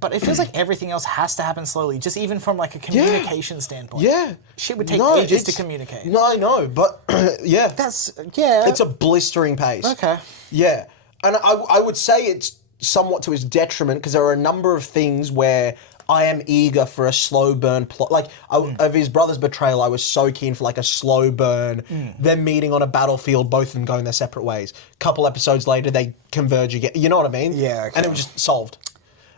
But it feels like everything else has to happen slowly, just even from like a communication standpoint. Yeah. Shit would take ages to communicate. No, I know, but yeah. It's a blistering pace. Okay. Yeah. And I would say it's somewhat to his detriment, because there are a number of things where I am eager for a slow burn plot. Like, of his brother's betrayal, I was so keen for like a slow burn, them meeting on a battlefield, both of them going their separate ways. Couple episodes later, they converge again. You know what I mean? Yeah, okay. And it was just solved.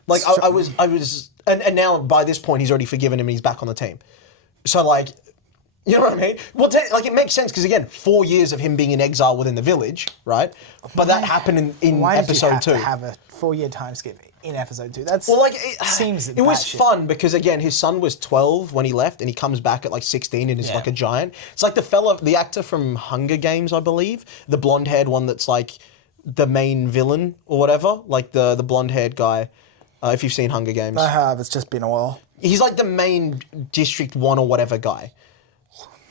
Like, I was, and now by this point, he's already forgiven him and he's back on the team. So, like, you know what I mean? Well, like, it makes sense, because, again, 4 years of him being in exile within the village, right? But that happened in Why episode did you 2. have a 4-year time skip in episode 2? That's... Well, like, it was fun, because, again, his son was 12 when he left, and he comes back at, like, 16 and is, like, a giant. It's like the actor from Hunger Games, I believe, the blonde-haired one that's, like, the main villain or whatever, like the blonde-haired guy. If you've seen Hunger Games, I have. It's just been a while. he's like the main District 1 or whatever guy.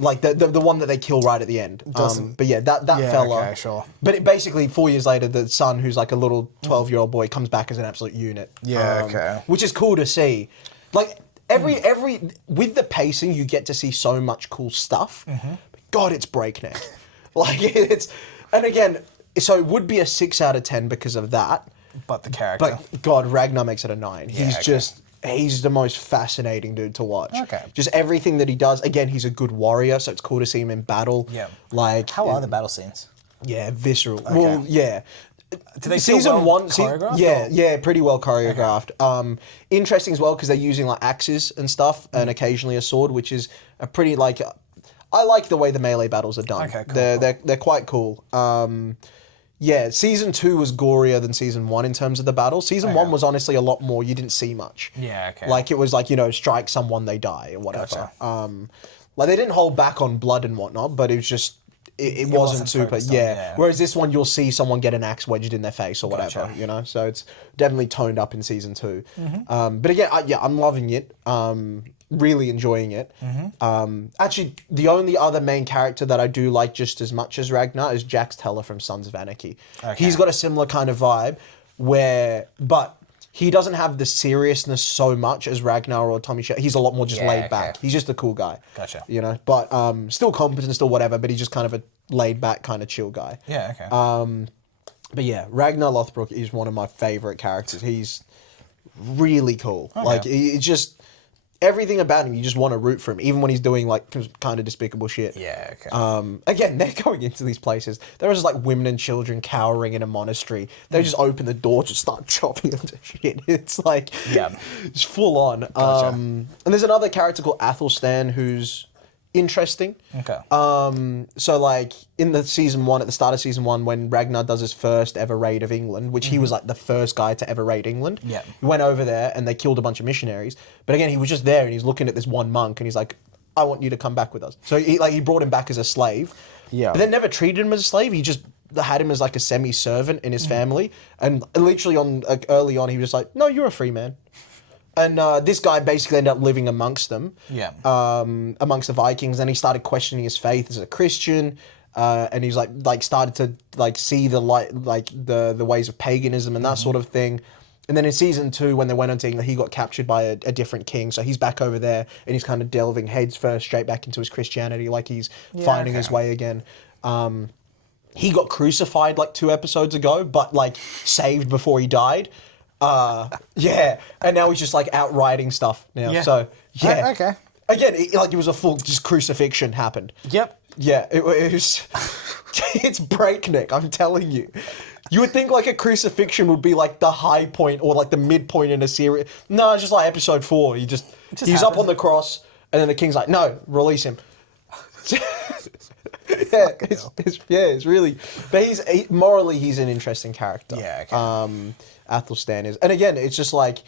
Like the one that they kill right at the end. But yeah, that fella. Okay, sure. But basically, 4 years later, the son, who's like a little 12-year-old boy, comes back as an absolute unit. Yeah, okay. Which is cool to see. Like every with the pacing, you get to see so much cool stuff. God, it's breakneck. Like and again, so it would be a 6 out of 10 because of that. But the character. But God, Ragnar makes it a 9. Yeah, He's okay. just. He's the most fascinating dude to watch. Okay. Just everything that he does. Again, he's a good warrior, so it's cool to see him in battle. Yeah. Like How are the battle scenes? Yeah, visceral. Well, yeah. Do they feel choreographed? Yeah, pretty well choreographed. Okay. Interesting as well because they're using like axes and stuff, and occasionally a sword, which is a pretty like. I like the way the melee battles are done. Okay, cool. They're quite cool. Yeah, season 2 was gorier than season 1 in terms of the battle. Season 1 was honestly a lot more. You didn't see much. Yeah, okay. Like it was like strike someone, they die or whatever. Gotcha. Like they didn't hold back on blood and whatnot, but it was just it wasn't super. focused on, Yeah. yeah. Whereas this one, you'll see someone get an axe wedged in their face or whatever. Gotcha. So it's definitely toned up in season 2. But again, I'm loving it. Really enjoying it. Actually, the only other main character that I do like just as much as Ragnar is Jax Teller from Sons of Anarchy. Okay. He's got a similar kind of vibe but he doesn't have the seriousness so much as Ragnar or Tommy He's a lot more just laid back. He's just a cool guy. Gotcha. But still competent, still whatever, but he's just kind of a laid back kind of chill guy. Yeah, okay. But yeah, Ragnar Lothbrok is one of my favorite characters. He's really cool. Okay. Like, it's just everything about him, you just want to root for him, even when he's doing like kind of despicable shit. Yeah, okay. Again, they're going into these places. There was just like women and children cowering in a monastery. They just open the door, just start chopping them to shit. It's like, it's full on. Gotcha. And there's another character called Athelstan who's interesting. Okay. So like in the season 1, at the start of season 1, when Ragnar does his first ever raid of England, which he was like the first guy to ever raid England. Yeah. He went over there and they killed a bunch of missionaries. But again, he was just there and he's looking at this one monk and he's like, I want you to come back with us. So he brought him back as a slave. Yeah. But then never treated him as a slave. He just had him as like a semi-servant in his family. And literally early on, he was like, no, you're a free man. And this guy basically ended up living amongst them, amongst the Vikings. And he started questioning his faith as a Christian, and he's like started to like see the light, like the ways of paganism and that sort of thing. And then in season 2, when they went on to England, he got captured by a different king. So he's back over there, and he's kind of delving heads first straight back into his Christianity, like he's finding his way again. He got crucified like 2 episodes ago, but like saved before he died. And now he's just like out writing stuff now. Yeah. So Okay. Again, it was a full just crucifixion happened. Yep. Yeah, it was. It's breakneck. I'm telling you. You would think like a crucifixion would be like the high point or like the midpoint in a series. No, it's just like episode 4. He's up on the cross, and then the king's like, "No, release him." It's really. But morally, he's an interesting character. Yeah. Okay. Athelstan is, and again, it's just like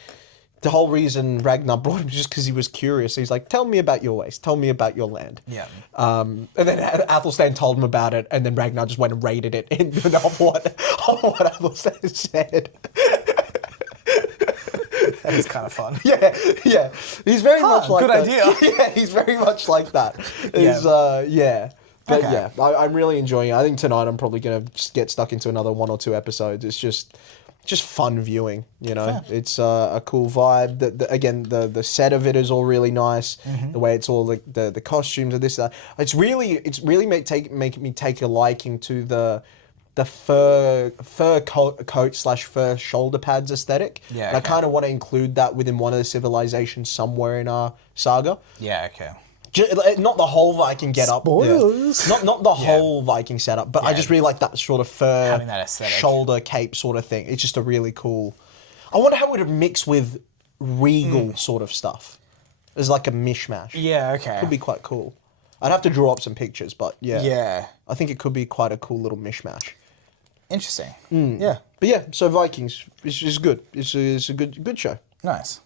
the whole reason Ragnar brought him just because he was curious. He's like, "Tell me about your ways. Tell me about your land." Yeah. And then Athelstan told him about it, and then Ragnar just went and raided it of what Athelstan said. That is kind of fun. Yeah. He's very much like good that. idea. Yeah, he's very much like that. But Okay. I'm really enjoying it. I think tonight I'm probably going to just get stuck into another 1 or 2 episodes. It's just fun viewing, Fair. It's a cool vibe. Again, the set of it is all really nice. The way it's all like the costumes of this, it's really making me take a liking to the fur coat / fur shoulder pads aesthetic. Yeah, And I okay. kind of want to include that within one of the civilizations somewhere in our saga. Yeah, okay. Not the whole Viking getup. Spoilers. Yeah. Not the whole Viking setup, but I just really like that sort of fur Having that aesthetic. shoulder cape sort of thing. It's just a really cool. I wonder how it would mix with regal sort of stuff. There's like a mishmash. Yeah, okay. Could be quite cool. I'd have to draw up some pictures, but yeah. Yeah. I think it could be quite a cool little mishmash. Interesting. Yeah. But yeah, so Vikings is good. It's a good show. Nice.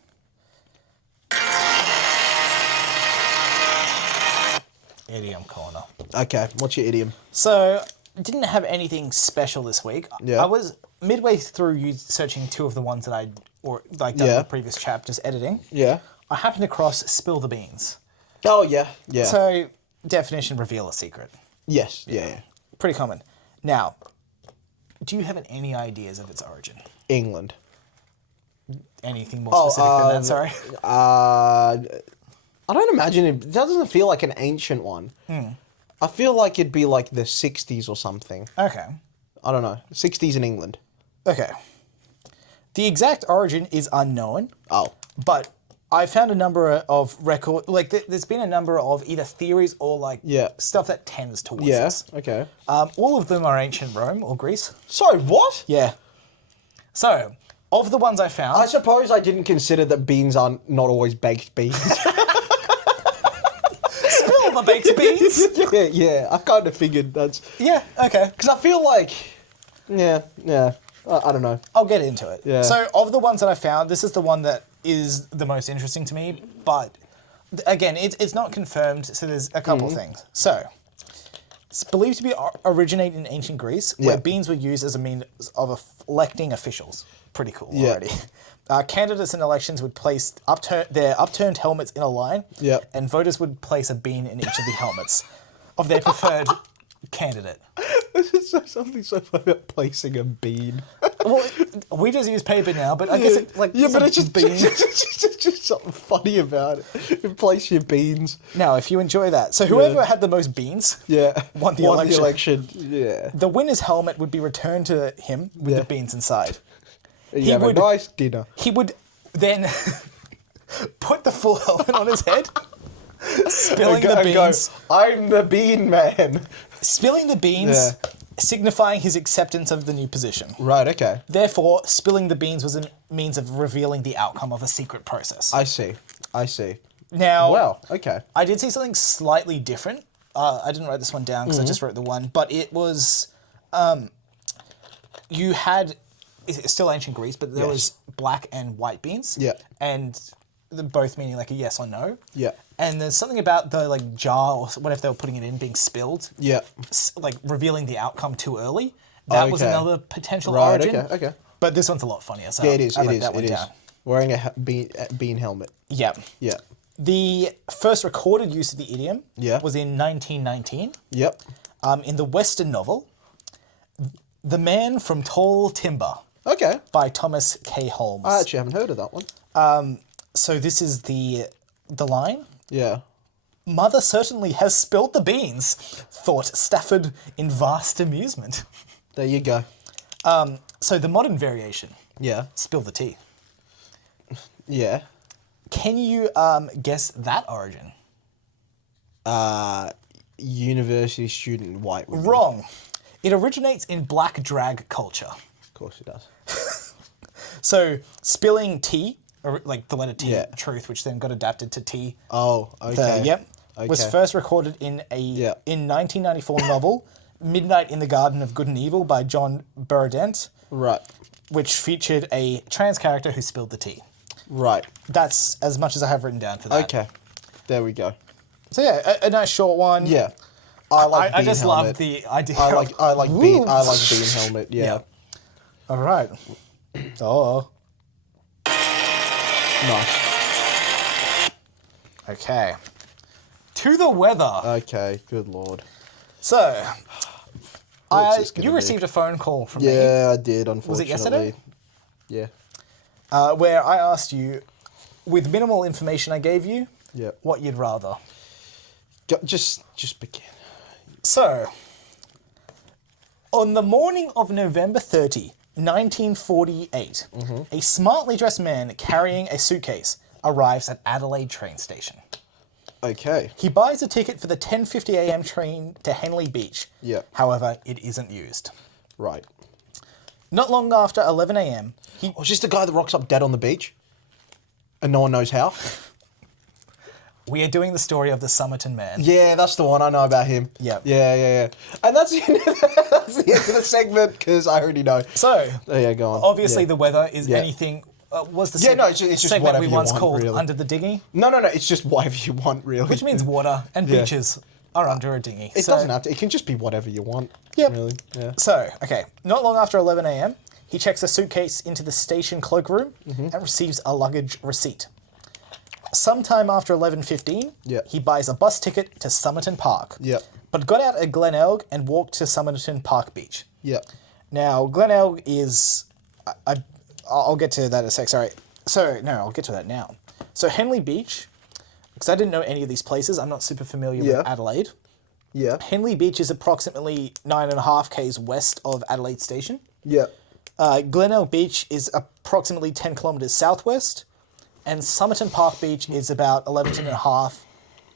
Idiom corner. Okay, what's your idiom? So, didn't have anything special this week. Yeah. I was midway through searching two of the ones that I'd done in the previous chapters editing. Yeah. I happened across spill the beans. Oh, yeah. Yeah. So, definition, reveal a secret. yes. Yeah. Pretty common. Now, do you have any ideas of its origin? England. Anything more specific than that, sorry? I don't imagine it doesn't feel like an ancient one. I feel like it'd be like the 60s or something. Okay. I don't know. 60s in England. Okay. The exact origin is unknown. Oh. But I found a number of there's been a number of either theories or stuff that tends towards this. Okay. All of them are ancient Rome or Greece. Sorry, what? Yeah. So, of the ones I found... I suppose I didn't consider that beans are not always baked beans. Spill the baked beans! yeah. I kind of figured that's... Yeah, okay. Because I feel like... Yeah. I don't know. I'll get into it. Yeah. So, of the ones that I found, this is the one that is the most interesting to me, but again, it's not confirmed, so there's a couple of things. So, it's believed to be originate in ancient Greece, where beans were used as a means of electing officials. Pretty cool already. Candidates in elections would place their upturned helmets in a line, and voters would place a bean in each of the helmets of their preferred candidate. This is something so funny about placing a bean. Well, we just use paper now, but I guess but it's just something funny about it. You place your beans. Now, if you enjoy that, so whoever had the most beans, won the election. Yeah. The winner's helmet would be returned to him with the beans inside. He have a nice dinner. He would then put the full helmet on his head, spilling the beans. I'm the bean man. Spilling the beans, signifying his acceptance of the new position. Right, okay. Therefore, spilling the beans was a means of revealing the outcome of a secret process. I see. Now, well, okay. I did see something slightly different. I didn't write this one down because I just wrote the one, but it was, you had, it's still ancient Greece, but there was black and white beans. Yeah. And both meaning like a yes or no. Yeah. And there's something about the jar or whatever they were putting it in being spilled. Yeah. Like revealing the outcome too early. That was another potential origin. Okay. But this one's a lot funnier. So Yeah, it is. I wrote that one down. Wearing a bean helmet. Yeah. Yeah. The first recorded use of the idiom Yeah. was in 1919. Yep. In the Western novel, The Man from Tall Timber Okay. by Thomas K. Holmes. I actually haven't heard of that one. So this is the line. Yeah. Mother certainly has spilled the beans, thought Stafford in vast amusement. There you go. So the modern variation, Yeah. spill the tea. Yeah. Can you guess that origin? University student white woman. Wrong. It originates in black drag culture. Of course it does. So spilling tea, or like the letter T, Yeah. truth, which then got adapted to T. Oh, okay. Was first recorded in a 1994 novel, Midnight in the Garden of Good and Evil by John Burdett, Right. which featured a trans character who spilled the tea. Right. That's as much as I have written down for that. Okay. There we go. So yeah, a nice short one. Yeah. I like I bean just helmet. love the idea. I like bean helmet. Yeah. All right. Oh. Nice. Okay. To the weather. Okay. Good lord. So, What's this gonna you be? received a phone call from me. Yeah, I did. Unfortunately. Was it yesterday? Yeah. Where I asked you, with minimal information I gave you, what you'd rather. Just begin. So, on the morning of November 30, 1948, a smartly dressed man carrying a suitcase arrives at Adelaide train station. Okay. He buys a ticket for the 10:50 a.m. train to Henley Beach. Yeah. However, it isn't used. Right. Not long after 11 a.m., he... Oh, is this the guy that rocks up dead on the beach? And no one knows how? We are doing the story of the Somerton man. Yeah, that's the one. I know about him. Yep. Yeah. And that's, that's the end of the segment, because I already know. So, yeah, go on. Obviously the weather is anything... was the it's just segment whatever we you once want, called really. Under the Dinghy? No, it's just whatever you want, really. Which means water and beaches. are under a dinghy. It doesn't have to. It can just be whatever you want. Yep. Really. Yeah. So, okay, not long after 11 a.m., he checks a suitcase into the station cloakroom and receives a luggage receipt. Sometime after 11:15, he buys a bus ticket to Somerton Park. Yep. But got out at Glenelg and walked to Somerton Park Beach. Yep. Now, Glenelg is... I'll get to that in a sec, sorry. So, no, I'll get to that now. So, Henley Beach, because I didn't know any of these places, I'm not super familiar with Adelaide. Yeah. Henley Beach is approximately 9.5 k's west of Adelaide Station. Yeah. Glenelg Beach is approximately 10 kilometres southwest, and Somerton Park Beach is about 11.5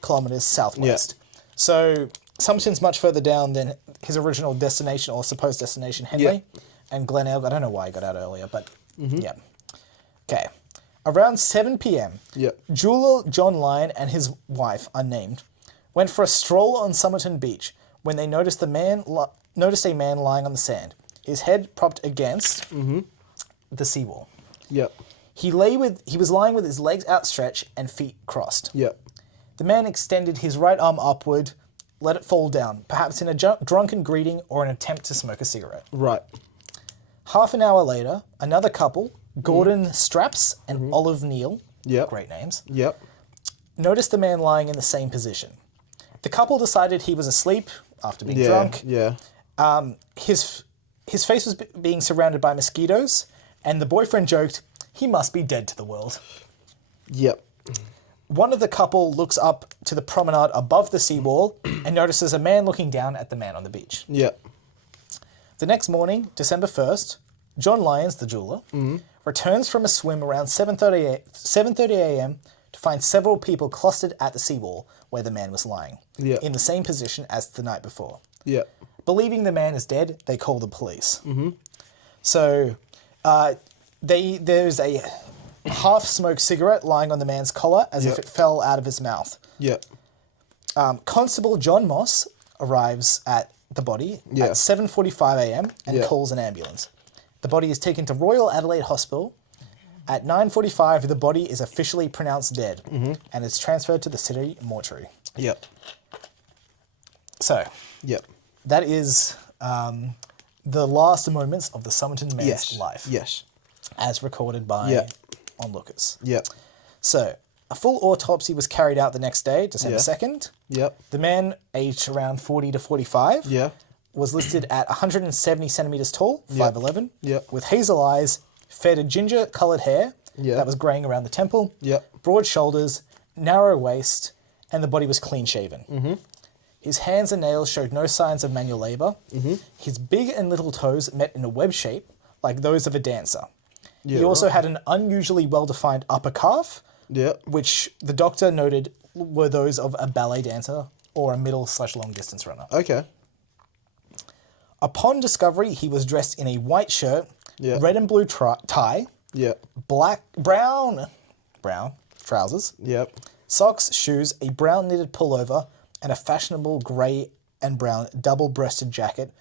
kilometres southwest. Yeah. So Somerton's much further down than his original destination or supposed destination, Henley. Yeah. And Glenelg, I don't know why I got out earlier, but yeah. Okay. Around 7 p.m., jeweller John Lyon and his wife, unnamed, went for a stroll on Somerton Beach when they noticed a man lying on the sand, his head propped against the seawall. Yep. He was lying with his legs outstretched and feet crossed. Yep. The man extended his right arm upward, let it fall down, perhaps in a drunken greeting or an attempt to smoke a cigarette. Right. Half an hour later, another couple, Gordon Straps and Olive Neal, great names, noticed the man lying in the same position. The couple decided he was asleep after being drunk. Yeah. His face was being surrounded by mosquitoes, and the boyfriend joked, he must be dead to the world. Yep. One of the couple looks up to the promenade above the seawall and notices a man looking down at the man on the beach. Yep. The next morning, December 1st, John Lyons, the jeweller, returns from a swim around 7:30 a.m. to find several people clustered at the seawall where the man was lying, in the same position as the night before. Yep. Believing the man is dead, they call the police. So there's a half-smoked cigarette lying on the man's collar as if it fell out of his mouth. Yep. Constable John Moss arrives at the body at 7:45 a.m. and calls an ambulance. The body is taken to Royal Adelaide Hospital. At 9:45, the body is officially pronounced dead and is transferred to the city mortuary. Yep. So, that is the last moments of the Somerton man's life. Yes. As recorded by onlookers. Yep. So, a full autopsy was carried out the next day, December 2nd. Yep. The man, aged around 40 to 45, was listed at 170 centimetres tall, 5'11", with hazel eyes, fed a ginger-coloured hair that was greying around the temple, broad shoulders, narrow waist, and the body was clean-shaven. His hands and nails showed no signs of manual labour. His big and little toes met in a web shape, like those of a dancer. He also had an unusually well-defined upper calf, which the doctor noted were those of a ballet dancer or a middle/long distance runner. Okay. Upon discovery, he was dressed in a white shirt, red and blue tie, brown trousers, socks, shoes, a brown knitted pullover, and a fashionable grey and brown double-breasted jacket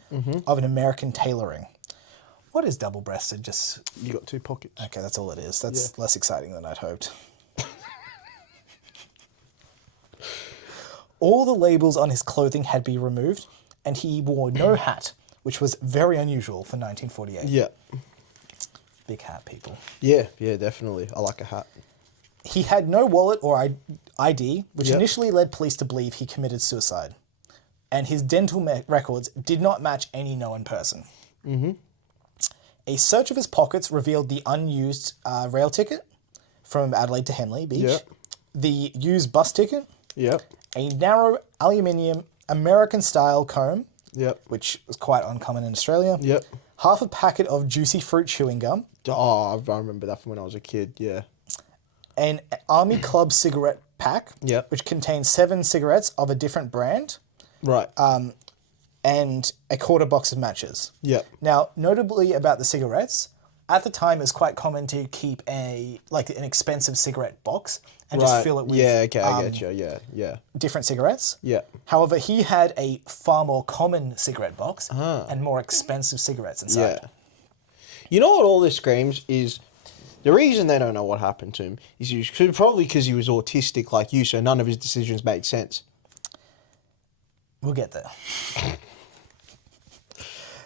of an American tailoring. What is double-breasted? Just You got 2 pockets. okay, that's all it is. That's less exciting than I'd hoped. All the labels on his clothing had been removed, and he wore no hat, which was very unusual for 1948. Yeah. Big hat, people. Yeah, definitely. I like a hat. He had no wallet or ID, which initially led police to believe he committed suicide. And his dental records did not match any known person. A search of his pockets revealed the unused rail ticket from Adelaide to Henley Beach, the used bus ticket, a narrow aluminium American-style comb, which was quite uncommon in Australia, half a packet of juicy fruit chewing gum. Oh, I remember that from when I was a kid, An Army Club cigarette pack, which contained 7 cigarettes of a different brand. Right. And a quarter box of matches. Now, notably about the cigarettes, at the time it was quite common to keep an expensive cigarette box and just fill it with I get you. different cigarettes. However, he had a far more common cigarette box and more expensive cigarettes inside. You know what all this screams is? The reason they don't know what happened to him is probably because he was autistic like you, so none of his decisions make sense. We'll get there.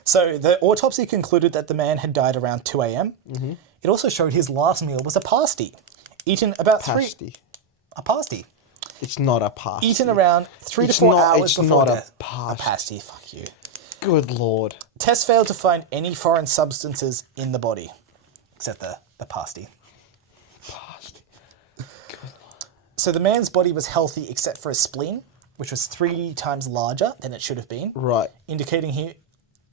So the autopsy concluded that the man had died around 2 a.m. Mm-hmm. It also showed his last meal was a pasty, eaten about A pasty. It's not a pasty. Eaten around 3 to 4 hours before death. It's not a pasty. A pasty, fuck you. Good Lord. Tests failed to find any foreign substances in the body, except the pasty. Pasty. Good Lord. So the man's body was healthy except for his spleen, which was 3 times larger than it should have been. Right. Indicating he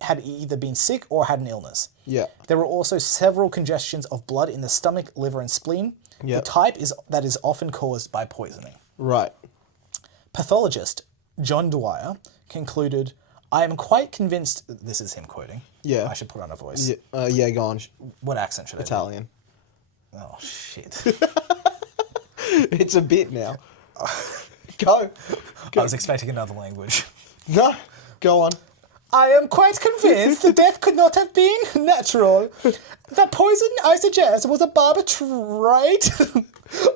had either been sick or had an illness. Yeah. There were also several congestions of blood in the stomach, liver, and spleen. Yep. The type that is often caused by poisoning. Right. Pathologist John Dwyer concluded, "I am quite convinced." This is him quoting. Yeah. I should put on a voice. Yeah, go on. What accent should I do? Italian. Oh shit! It's a bit now. Go. I was expecting another language. No, go on. I am quite convinced the death could not have been natural. The poison, I suggest, was a barbiturate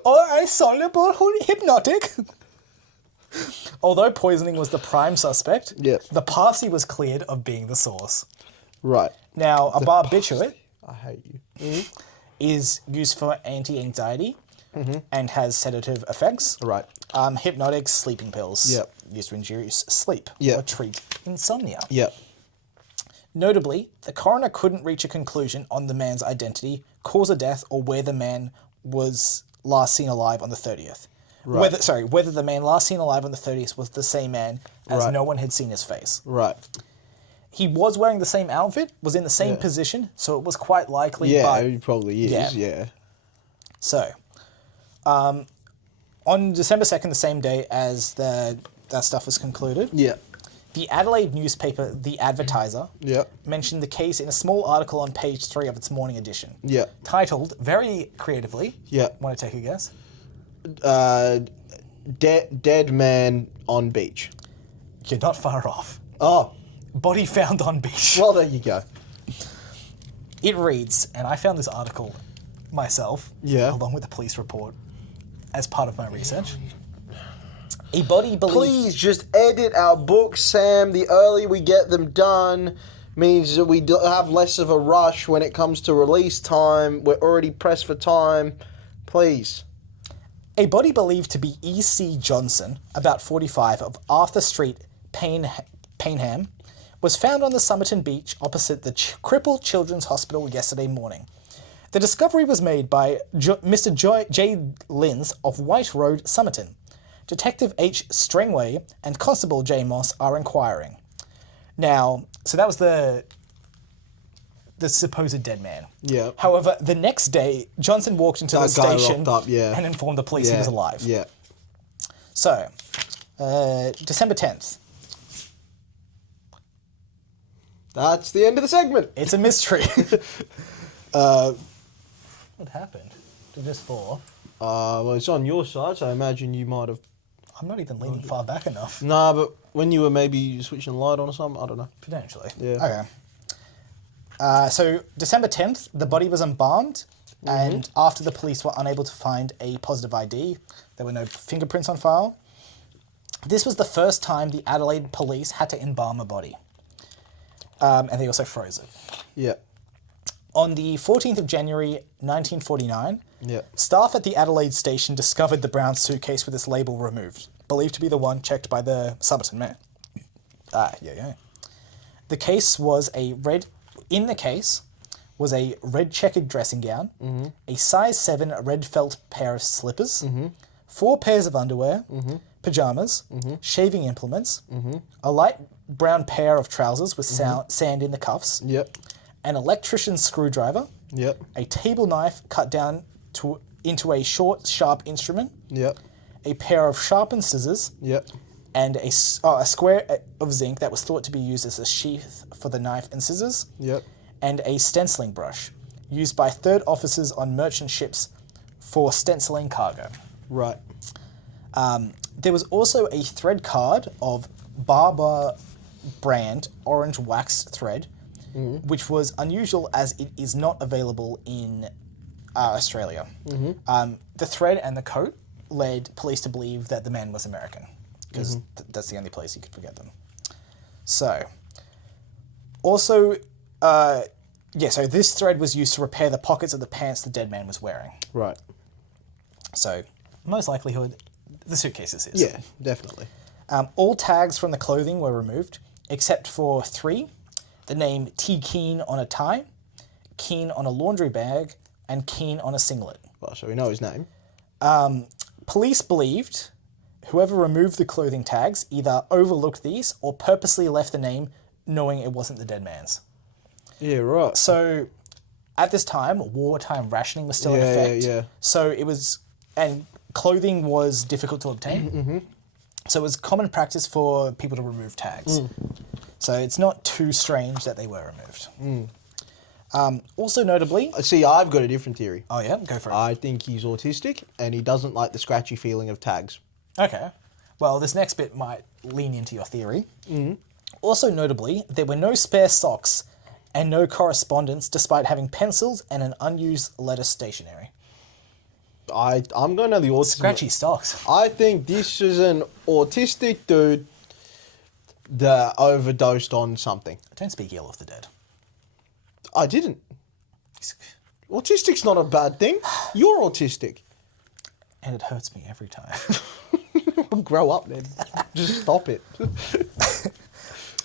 or a soluble hypnotic. Although poisoning was the prime suspect, the pasty was cleared of being the source. Right. Now, a barbiturate I hate you. is used for anti-anxiety and has sedative effects. Right. Hypnotics, sleeping pills, Yep. used to induce sleep Yep. or treat insomnia. Yep. Notably, the coroner couldn't reach a conclusion on the man's identity, cause of death, or where the man was last seen alive on the 30th. Right. Whether the man last seen alive on the 30th was the same man, as Right. no one had seen his face. Right. He was wearing the same outfit, was in the same position, so it was quite likely. Yeah, but, he probably is. Yeah. So, on December 2nd, the same day as that stuff was concluded, Yeah. the Adelaide newspaper, The Advertiser, Yeah. mentioned the case in a small article on page 3 of its morning edition. Yeah. Titled, very creatively. Yeah. Want to take a guess? Dead man on beach. You're not far off. Oh, Body found on beach. well, there you go. It reads, and I found this article myself, Yeah. along with the police report, as part of my research. A body believed... Please just edit our books, Sam. The earlier we get them done means that we have less of a rush when it comes to release time. We're already pressed for time. Please. A body believed to be E.C. Johnson, about 45, of Arthur Street, Payneham, was found on the Somerton beach opposite the Crippled Children's Hospital yesterday morning. The discovery was made by Mr. J. Linz of White Road, Somerton. Detective H. Strangway and Constable J. Moss are inquiring. Now, so that was the supposed dead man. Yeah. However, the next day, Johnson walked into the That guy station rocked up, yeah. and informed the police he was alive. Yeah. So, December 10th. That's the end of the segment. It's a mystery. What happened? Did this fall? Well, it's on your side, so I imagine you might have... I'm not even leaning far back enough. Nah, but when you were maybe switching the light on or something, I don't know. Potentially. Yeah. Okay. So, December 10th, the body was embalmed, and after the police were unable to find a positive ID, there were no fingerprints on file. This was the first time the Adelaide police had to embalm a body. And they also froze it. Yeah. On the 14th of January, 1949, Yeah. staff at the Adelaide station discovered the brown suitcase with its label removed, believed to be the one checked by the Somerton man. The case was in the case was a red checkered dressing gown, a size 7 red felt pair of slippers, 4 pairs of underwear, pajamas, shaving implements, a light brown pair of trousers with sand in the cuffs, Yep. an electrician's screwdriver, Yep. a table knife cut down into a short, sharp instrument, Yep. a pair of sharpened scissors, Yep. and a square of zinc that was thought to be used as a sheath for the knife and scissors, Yep. and a stenciling brush used by third officers on merchant ships for stenciling cargo. Right. There was also a thread card of Barber brand orange wax thread, which was unusual as it is not available in Australia. The thread and the coat led police to believe that the man was American. because that's the only place you could forget them. So, also, so this thread was used to repair the pockets of the pants the dead man was wearing. Right. So, most likelihood, the suitcase is his. Yeah, definitely. All tags from the clothing were removed, except for 3. The name T. Keen on a tie, Keen on a laundry bag, and Keen on a singlet. Well, so we know his name. Police believed whoever removed the clothing tags either overlooked these or purposely left the name knowing it wasn't the dead man's. Yeah, right. So, at this time, wartime rationing was still in effect. Yeah. So it was, and clothing was difficult to obtain. So it was common practice for people to remove tags. So it's not too strange that they were removed. Also notably... See, I've got a different theory. Oh yeah? Go for it. I think he's autistic and he doesn't like the scratchy feeling of tags. Okay. Well, this next bit might lean into your theory. Also notably, there were no spare socks and no correspondence despite having pencils and an unused letter stationery. I'm going to the autism. Scratchy socks. I think this is an autistic dude that overdosed on something. Don't speak ill of the dead. I didn't. Autistic's not a bad thing. You're autistic. And it hurts me every time. Grow up, man. Just stop it.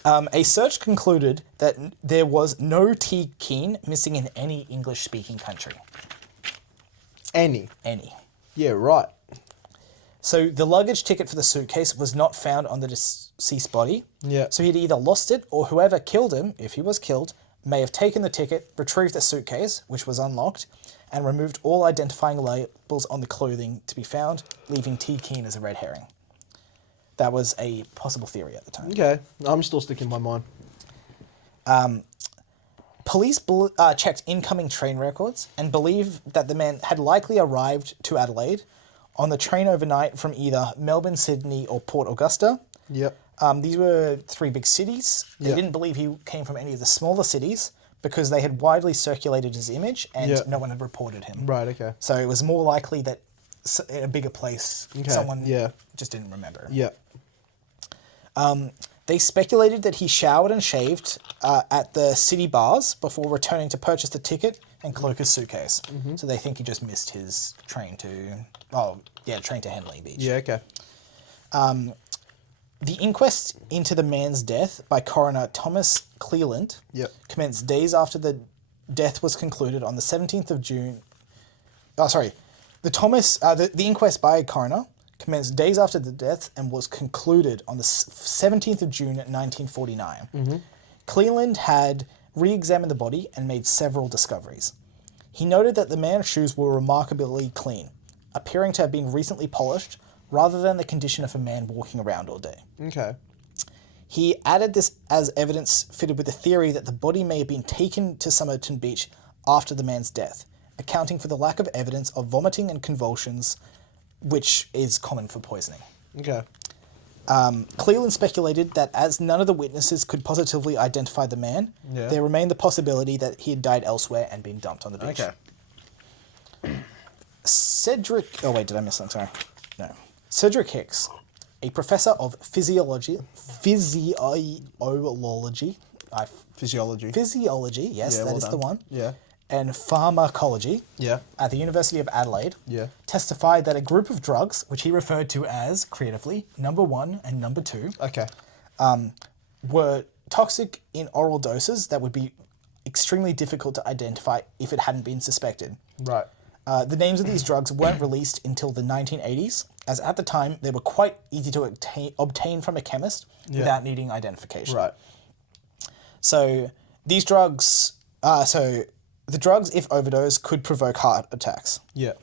A search concluded that there was no T. Keen missing in any English-speaking country. Any. Yeah, right. So the luggage ticket for the suitcase was not found on the deceased body. Yeah. So he'd either lost it or whoever killed him, if he was killed, may have taken the ticket, retrieved the suitcase, which was unlocked, and removed all identifying labels on the clothing to be found, leaving T. Keen as a red herring. That was a possible theory at the time. Okay. I'm still sticking by mine. Police checked incoming train records and believe that the man had likely arrived to Adelaide on the train overnight from either Melbourne, Sydney, or Port Augusta. Yep. These were 3 big cities. They didn't believe he came from any of the smaller cities because they had widely circulated his image and no one had reported him. Right, okay. So it was more likely that in a bigger place, someone just didn't remember. Yeah. They speculated that he showered and shaved at the city bars before returning to purchase the ticket and cloak his suitcase. So they think he just missed his train to Henley Beach. Yeah, okay. The inquest into the man's death by coroner Thomas Cleland commenced days after the death was concluded on the 17th of June. The inquest by coroner commenced days after the death and was concluded on the 17th of June 1949. Cleland had re-examined the body and made several discoveries. He noted that the man's shoes were remarkably clean, appearing to have been recently polished rather than the condition of a man walking around all day. Okay. He added this as evidence fitted with the theory that the body may have been taken to Somerton Beach after the man's death, accounting for the lack of evidence of vomiting and convulsions, which is common for poisoning. Okay. Cleland speculated that as none of the witnesses could positively identify the man, there remained the possibility that he had died elsewhere and been dumped on the beach. Okay. Cedric Hicks, a professor of physiology, yes, that is the one, and pharmacology at the University of Adelaide, testified that a group of drugs, which he referred to as, creatively, number 1 and number 2, were toxic in oral doses that would be extremely difficult to identify if it hadn't been suspected. Right. The names of these drugs weren't released until the 1980s, as at the time they were quite easy to obtain from a chemist without needing identification. Right. So these drugs, the drugs, if overdosed, could provoke heart attacks. Yeah.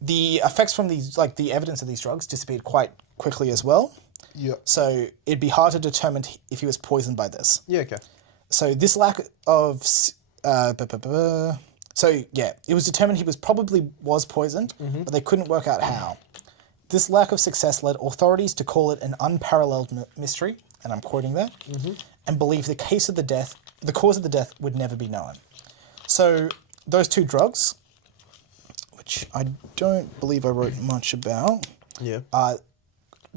The effects from these, like the evidence of these drugs, disappeared quite quickly as well. Yeah. So it'd be hard to determine if he was poisoned by this. Yeah, okay. So this lack of... it was determined he was probably poisoned, but they couldn't work out how. This lack of success led authorities to call it an unparalleled mystery, and I'm quoting that, and believe the cause of the death would never be known. So those 2 drugs, which I don't believe I wrote much about,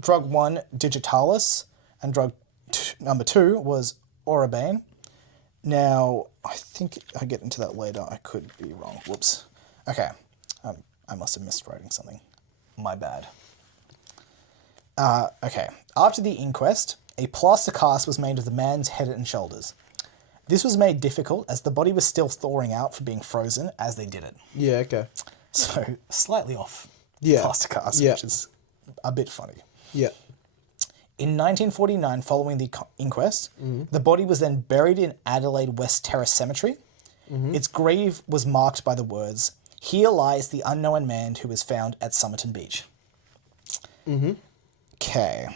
drug 1, digitalis, and drug number 2 was orabane. Now, I think I get into that later. I could be wrong. Whoops. Okay. I must have missed writing something. My bad. Okay. After the inquest, a plaster cast was made of the man's head and shoulders. This was made difficult as the body was still thawing out from being frozen as they did it. Yeah, okay. So, slightly off Yeah. plaster cast, Yeah. which is a bit funny. Yeah. In 1949, following the inquest, the body was then buried in Adelaide West Terrace Cemetery. Its grave was marked by the words, "Here lies the unknown man who was found at Somerton Beach." Okay.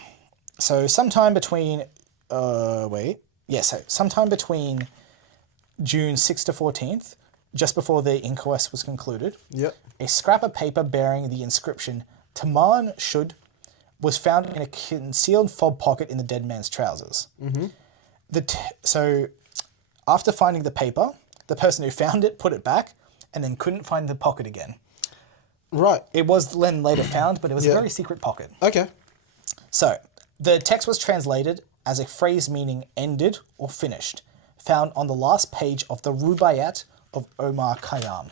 So sometime between, sometime between June 6th to 14th, just before the inquest was concluded, Yep. a scrap of paper bearing the inscription "Taman Shud" was found in a concealed fob pocket in the dead man's trousers. So, after finding the paper, the person who found it put it back and then couldn't find the pocket again. Right. It was then later found, but it was a Yeah. very secret pocket. Okay. So, the text was translated as a phrase meaning ended or finished, found on the last page of the Rubaiyat of Omar Khayyam.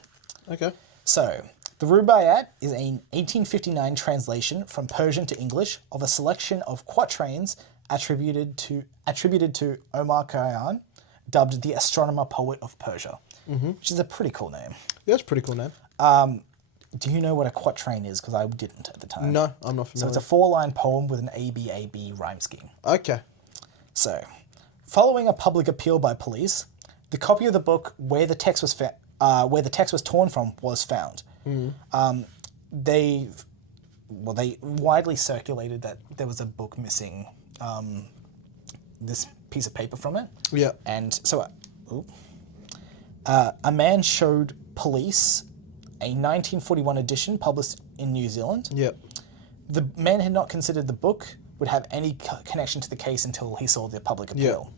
Okay. So, the Rubaiyat is an 1859 translation from Persian to English of a selection of quatrains attributed to Omar Khayyam, dubbed the astronomer poet of Persia, which is a pretty cool name. Yeah, that's a pretty cool name. Do you know what a quatrain is? Because I didn't at the time. No, I'm not So familiar. it's a 4-line poem with an ABAB rhyme scheme. Okay. So, following a public appeal by police, the copy of the book where the text was torn from was found. They widely circulated that there was a book missing this piece of paper from it. Yeah. And so a man showed police a 1941 edition published in New Zealand. Yep. The man had not considered the book would have any connection to the case until he saw the public appeal.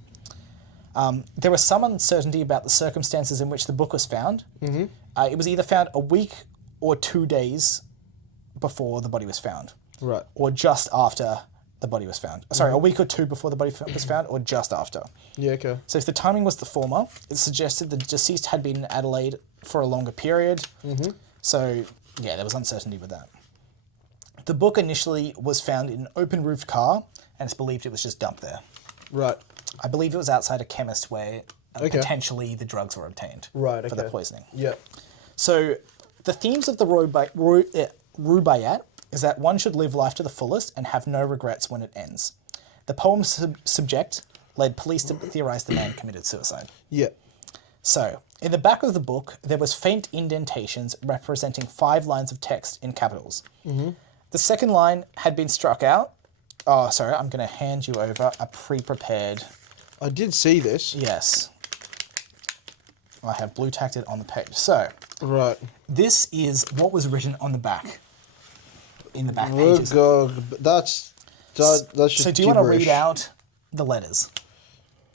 There was some uncertainty about the circumstances in which the book was found. It was either found a week or 2 days before the body was found. Right. Or just after the body was found. Sorry, a week or 2 before the body was found, or just after. Yeah, okay. So if the timing was the former, it suggested the deceased had been in Adelaide for a longer period. So, yeah, there was uncertainty with that. The book initially was found in an open-roofed car, and it's believed it was just dumped there. Right. I believe it was outside a chemist where Okay. potentially the drugs were obtained Right, for the okay. poisoning. Yep. So the themes of the Rubaiyat is that one should live life to the fullest and have no regrets when it ends. The poem's subject led police to theorize the man committed suicide. Yep. So, in the back of the book, there was faint indentations representing 5 lines of text in capitals. The second line had been struck out. Oh, sorry, I'm going to hand you over a pre-prepared... I did see this. Yes. I have blue tacked it on the page. So, Right. this is what was written on the back. In the back Oh pages. God, that's just So do you want to gibberish. read out the letters?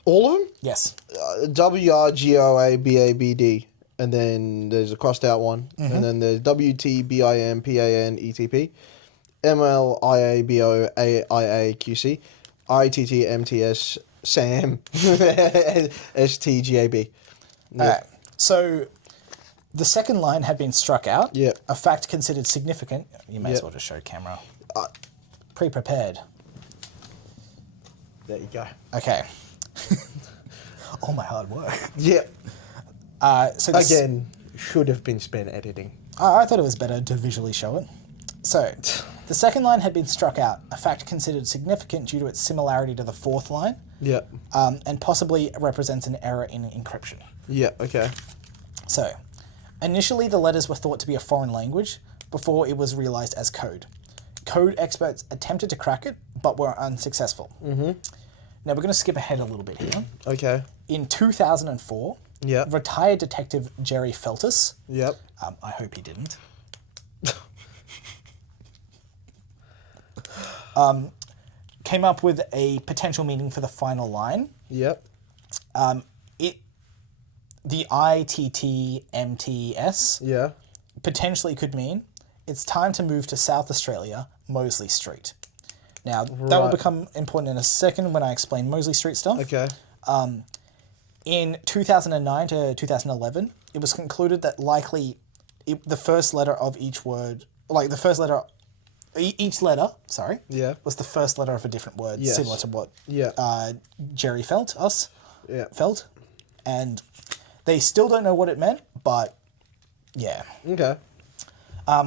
all of them? Yes. WRGOABABD, and then there's a crossed out one, and then there's WTBIMPANETP, MLIABOAIAQC, ITTMTS SAM, STGAB. Alright. So the second line had been struck out. Yep. A fact considered significant. You may as Yep. well just show camera. Pre-prepared. There you go. Okay. All my hard work. Yeah. So this, Again, should have been spent editing. I thought it was better to visually show it. So, the second line had been struck out, a fact considered significant due to its similarity to the fourth line, Yeah. and possibly represents an error in encryption. Yeah, okay. So, initially the letters were thought to be a foreign language before it was realized as code. Code experts attempted to crack it, but were unsuccessful. Now, we're going to skip ahead a little bit here. Okay. In 2004, Yeah. retired detective Jerry Feltus, Yep. I hope he didn't, came up with a potential meaning for the final line. Yep. The ITTMTS Yeah. potentially could mean it's time to move to South Australia, Mosley Street. Now, that will Right. become important in a second when I explain Mosley Street stuff. Okay. In 2009 to 2011, it was concluded that likely the first letter of each word, like the first letter, each letter, Yeah. was the first letter of a different word, Yes. similar to what Yeah. Jerry felt. And they still don't know what it meant, but yeah. Okay.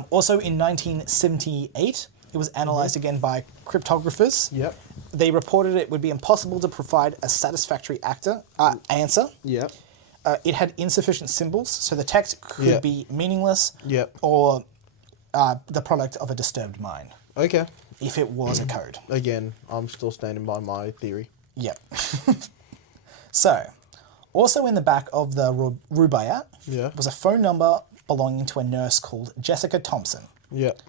Also in 1978, it was analysed again by cryptographers. Yep. They reported it would be impossible to provide a satisfactory answer. Yep. It had insufficient symbols, so the text could Yep. be meaningless Yep. or the product of a disturbed mind, Okay. if it was a code. Again, I'm still standing by my theory. Yep. So, also in the back of the Rubaiyat Yeah. was a phone number belonging to a nurse called Jessica Thompson. Yep.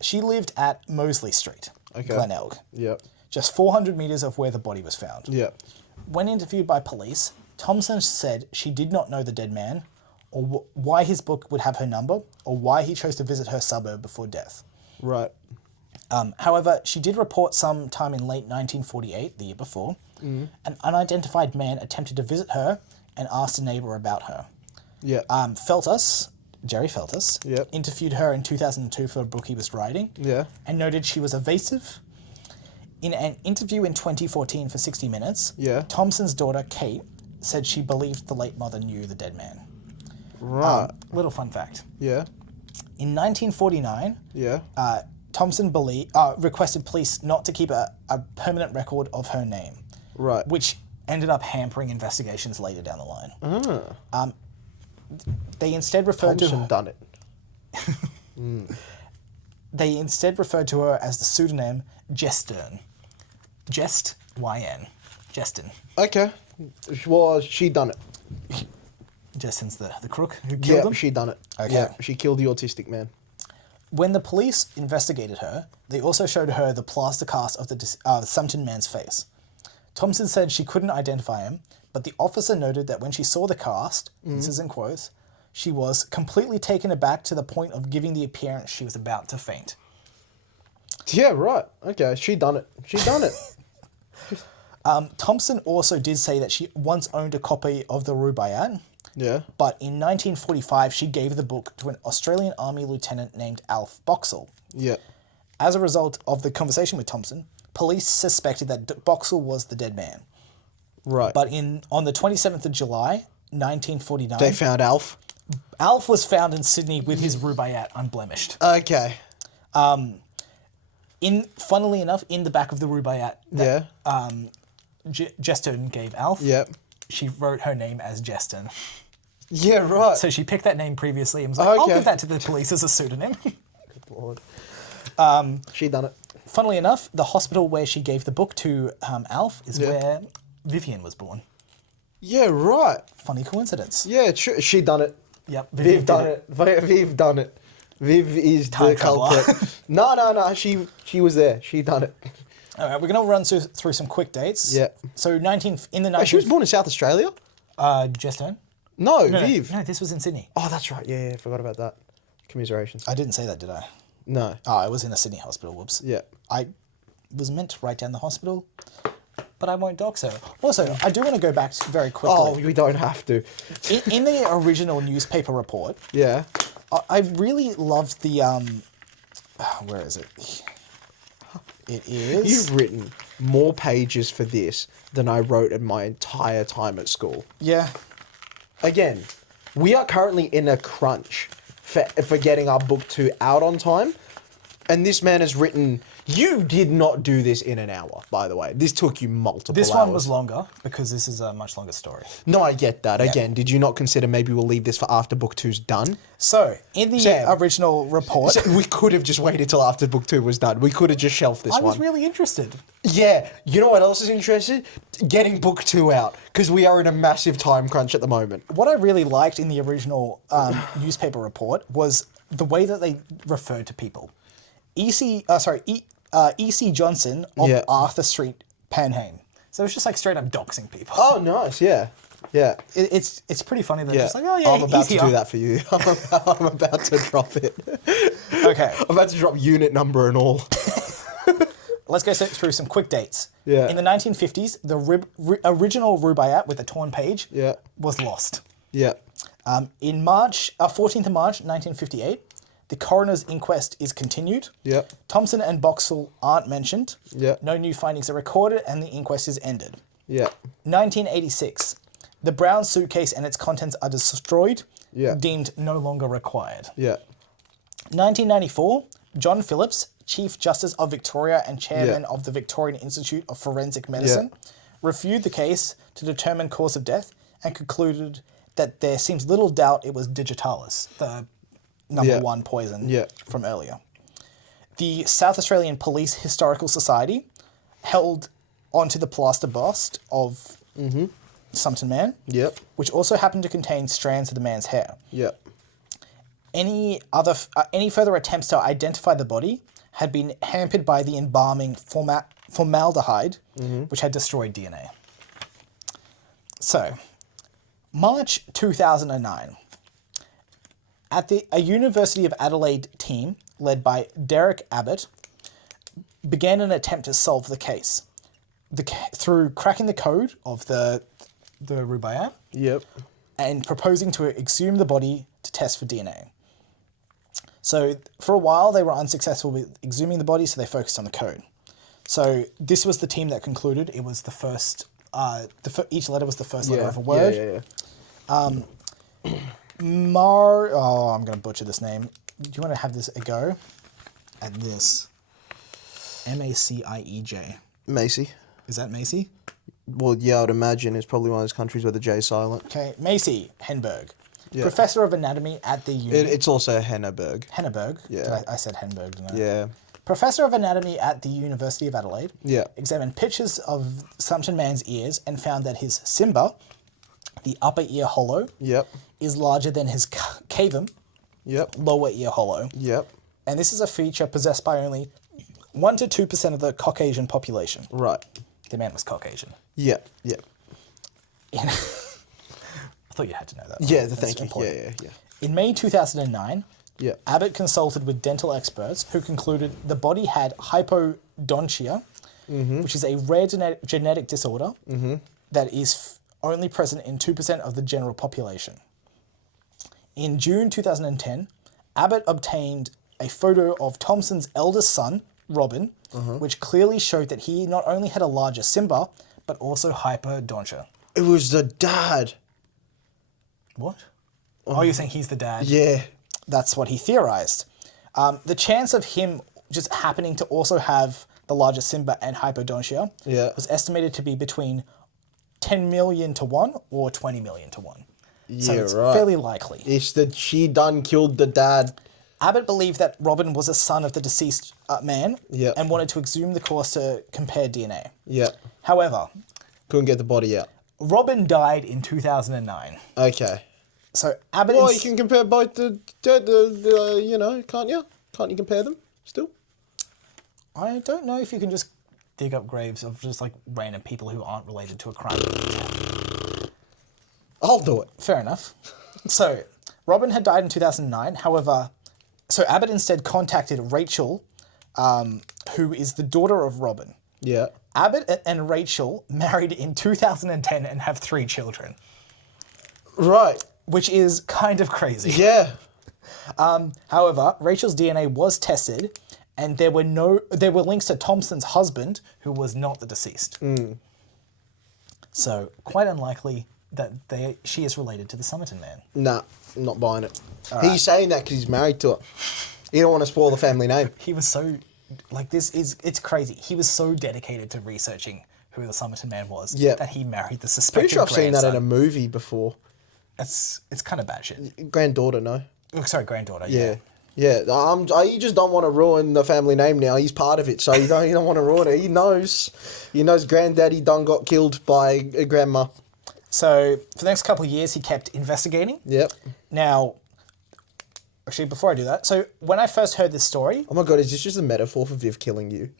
She lived at Mosley Street, Glenelg, Yep. just 400 metres of where the body was found. Yep. When interviewed by police, Thompson said she did not know the dead man, or why his book would have her number, or why he chose to visit her suburb before death. Right. However, she did report some time in late 1948, the year before, an unidentified man attempted to visit her and asked a neighbour about her. Yeah. Jerry Feltus, Yep. interviewed her in 2002 for a book he was writing, Yeah. and noted she was evasive. In an interview in 2014 for 60 Minutes, Yeah. Thompson's daughter, Kate, said she believed the late mother knew the dead man. Right. Little fun fact. Yeah. In 1949, Yeah. Thompson requested police not to keep a permanent record of her name, Right. which ended up hampering investigations later down the line. They instead referred Thompson done it. They instead referred to her as the pseudonym Jestern. Jest, Y-N. Jestern. Okay. Well, she done it. Jestern's the crook who killed Yeah, him. she done it. Okay. Yeah, she killed the autistic man. When the police investigated her, they also showed her the plaster cast of the Somerton man's face. Thompson said she couldn't identify him, but the officer noted that when she saw the cast, this is in quotes, she was completely taken aback to the point of giving the appearance she was about to faint. Yeah, right. Okay, she done it. She done it. Thompson also did say that she once owned a copy of the Rubaiyat, Yeah. but in 1945 she gave the book to an Australian Army lieutenant named Alf Boxall. Yeah. As a result of the conversation with Thompson, police suspected that Boxall was the dead man. Right. But on the 27th of July, 1949, they found Alf. Alf was found in Sydney with his Rubaiyat unblemished. Okay. Funnily enough, in the back of the Rubaiyat that Yeah. Jestern gave Alf, Yeah. she wrote her name as Jestern. Yeah, right. So she picked that name previously and was like, I'll Okay. give that to the police as a pseudonym. Lord. She done it. Funnily enough, the hospital where she gave the book to Alf is Yeah. where Vivian was born. Yeah, right. Funny coincidence. Yeah, she done it. Yep. Viv done it. Viv done it. Viv is Time the traveler. culprit. No. She was there. She done it. All right, we're going to run through some quick dates. Yeah. So in the 19th... Wait, she was born in South Australia? Jestern? No, No, Viv. no, this was in Sydney. Oh, that's right. Yeah, forgot about that. Commiserations. I didn't say that, did I? No. Oh, I was in a Sydney hospital. Whoops. Yeah. I was meant to write down the hospital, but I won't dox her. Also, I do want to go back very quickly. Oh, we don't have to. In the original newspaper report, Yeah. I really loved the where is it? It is. You've written more pages for this than I wrote in my entire time at school. Yeah. Again, we are currently in a crunch for getting our book 2 out on time. And this man has written... You did not do this in an hour, by the way. This took you multiple hours. This one was longer because this is a much longer story. No, I get that. Again, did you not consider maybe we'll leave this for after book 2's done? So, in the Sam. original report, So we could have just waited till after book 2 was done. We could have just shelved this I was one. really interested. Yeah, you know what else is interested? Getting book 2 out, because we are in a massive time crunch at the moment. What I really liked in the original newspaper report was the way that they referred to people. E.C. Johnson of Yeah. Arthur Street, Panheim. So it's just like straight up doxing people. Oh, nice, yeah. Yeah. It's pretty funny that Yeah. it's just like, oh yeah, I'm about he's to here. do that for you. I'm about to drop it. Okay. I'm about to drop unit number and all. let's go through some quick dates. Yeah. In the 1950s, the original Rubaiyat with a torn page Yeah. was lost. Yeah. In March, 14th of March, 1958, the coroner's inquest is continued. Yep. Thompson and Boxall aren't mentioned. Yep. No new findings are recorded, and the inquest is ended. Yeah. 1986, the brown suitcase and its contents are destroyed, Yeah. deemed no longer required. Yeah. 1994, John Phillips, Chief Justice of Victoria and Chairman of the Victorian Institute of Forensic Medicine, reviewed the case to determine cause of death and concluded that there seems little doubt it was digitalis, the number one poison from earlier. The South Australian Police Historical Society held onto the plaster bust of Somerton Man, which also happened to contain strands of the man's hair. Yep. Any further attempts to identify the body had been hampered by the embalming formaldehyde, which had destroyed DNA. So, March 2009, at a University of Adelaide team led by Derek Abbott, began an attempt to solve the case through cracking the code of the Rubaiyat and proposing to exhume the body to test for DNA. So for a while they were unsuccessful with exhuming the body, so they focused on the code. So this was the team that concluded. It was the first. Each letter was the first letter of a word. I'm going to butcher this name. Do you want to have this a go at this? Macieij. Macy. Is that Macy? Well, yeah, I'd imagine it's probably one of those countries where the J is silent. Okay, Macy Henberg, Professor of Anatomy at the It's also Henneberg. Henneberg. Yeah. I said Henberg, didn't I? Yeah. Professor of Anatomy at the University of Adelaide. Yeah. Examined pictures of Somerton Man's ears and found that his Simba, the upper ear hollow, is larger than his cavum, lower ear hollow. And this is a feature possessed by only 1 to 2% of the Caucasian population. Right. The man was Caucasian. Yeah. I thought you had to know that. Yeah, That's thank you. important. Yeah. In May 2009, Abbott consulted with dental experts who concluded the body had hypodontia, which is a rare genetic disorder that is only present in 2% of the general population. In June 2010, Abbott obtained a photo of Thompson's eldest son, Robin, which clearly showed that he not only had a larger Simba, but also hypodontia. It was the dad. What? Oh, you're saying he's the dad? Yeah. That's what he theorized. The chance of him just happening to also have the larger Simba and hypodontia was estimated to be between 10 million to 1 or 20 million to 1. So it's fairly likely. It's that she done killed the dad. Abbott believed that Robin was a son of the deceased man and wanted to exhume the corpse to compare DNA. However, couldn't get the body out. Robin died in 2009. Okay. So Abbott... Well, you can compare both the can't you? Can't you compare them still? I don't know if you can just dig up graves of just like random people who aren't related to a crime. I'll do it. Fair enough. So, Robin had died in 2009. However, so Abbott instead contacted Rachel, who is the daughter of Robin. Yeah. Abbott and Rachel married in 2010 and have 3 children. Right. Which is kind of crazy. Yeah. However, Rachel's DNA was tested, and there were links to Thompson's husband, who was not the deceased. So, quite unlikely that she is related to the Somerton Man. Nah, I'm not buying it. All He's saying that because he's married to her. He don't want to spoil the family name. He was so, it's crazy. He was so dedicated to researching who the Somerton Man was that he married the suspected Pretty sure I've seen that in a grandson. movie before. It's kind of bad shit. Granddaughter, no. Oh, sorry, granddaughter. Yeah. You just don't want to ruin the family name now. He's part of it, so you don't want to ruin it. He knows granddaddy done got killed by a grandma. So for the next couple of years, he kept investigating. Yep. Now, actually, before I do that, so when I first heard this story... Oh my God, is this just a metaphor for Viv killing you?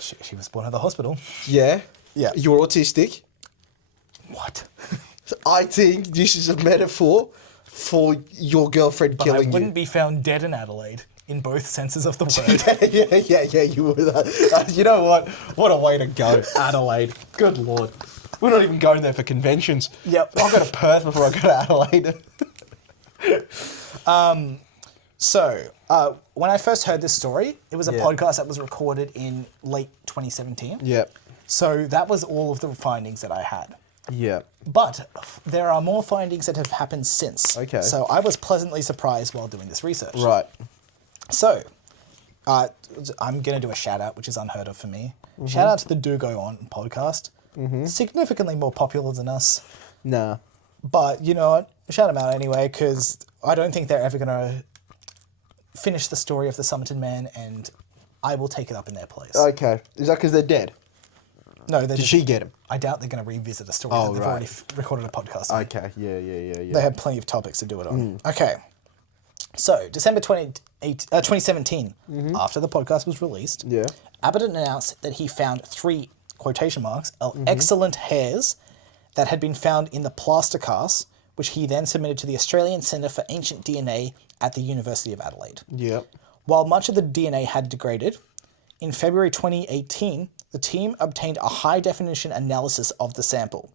she was born at the hospital. Yeah? Yeah. You're autistic? What? I think this is a metaphor for your girlfriend killing I wouldn't you. be found dead in Adelaide. in both senses of the word. yeah, you were. You know what? What a way to go, Adelaide. Good Lord. We're not even going there for conventions. Yep. I'll go to Perth before I go to Adelaide. So, when I first heard this story, it was a Yeah. podcast that was recorded in late 2017. Yep. So that was all of the findings that I had. Yep. But there are more findings that have happened since. Okay. So I was pleasantly surprised while doing this research. Right. So, I'm going to do a shout out, which is unheard of for me. Mm-hmm. Shout out to the Do Go On podcast. Significantly more popular than us. Nah. But you know what? Shout them out anyway, because I don't think they're ever going to finish the story of the Somerton Man, and I will take it up in their place. Okay. Is that because they're dead? No, they Did she get him? I doubt they're going to revisit a story Oh, that they've right. already recorded a podcast on. Okay. Yeah. They have plenty of topics to do it on. Okay. So, December 2017, after the podcast was released, Yeah. Abbott announced that he found 3, quotation marks, excellent hairs that had been found in the plaster cast, which he then submitted to the Australian Centre for Ancient DNA at the University of Adelaide. Yep. While much of the DNA had degraded, in February 2018, the team obtained a high-definition analysis of the sample.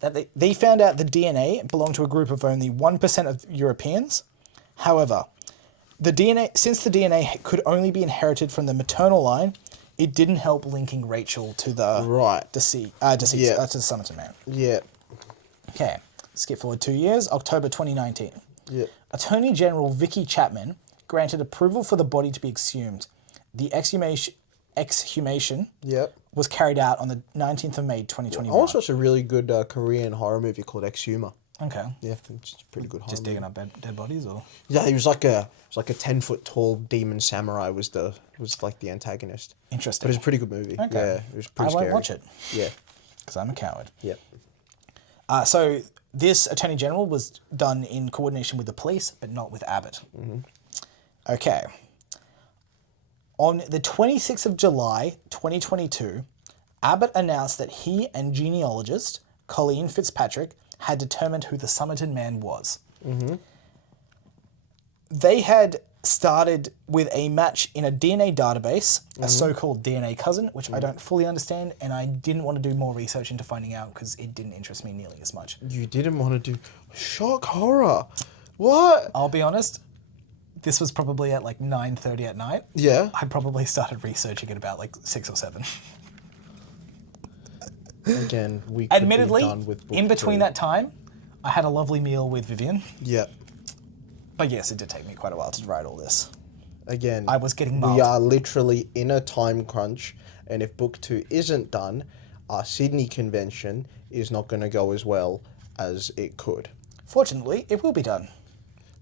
That they found out the DNA belonged to a group of only 1% of Europeans. However, since the DNA could only be inherited from the maternal line, it didn't help linking Rachel to the deceased Yeah. to the Somerton Man. Yeah. Okay, skip forward 2 years, October 2019. Yeah. Attorney General Vicky Chapman granted approval for the body to be exhumed. The exhumation Yep. was carried out on the 19th of May 2021. I also watched a really good Korean horror movie called Exhumer. Okay. Yeah, it's a pretty good horror Just movie. digging up dead bodies, or? Yeah, he was like a 10-foot tall demon samurai was like the antagonist. Interesting. But it's a pretty good movie. Okay. Yeah, it was pretty I won't scary. watch it. Yeah. Because I'm a coward. Yep. So this Attorney General was done in coordination with the police, but not with Abbott. Okay. On the 26th of July, 2022, Abbott announced that he and genealogist Colleen Fitzpatrick had determined who the Somerton Man was. They had started with a match in a DNA database, a so-called DNA cousin, which I don't fully understand, and I didn't want to do more research into finding out because it didn't interest me nearly as much. You didn't want to do shock horror. What? I'll be honest, this was probably at like 9:30 at night. Yeah. I probably started researching at about like 6 or 7. Again, we could Admittedly, be done with book in between 3. that time, I had a lovely meal with Vivian. Yeah. But yes, it did take me quite a while to write all this. Again, I was getting we mauled. are literally in a time crunch, and if book 2 isn't done, our Sydney convention is not going to go as well as it could. Fortunately, it will be done.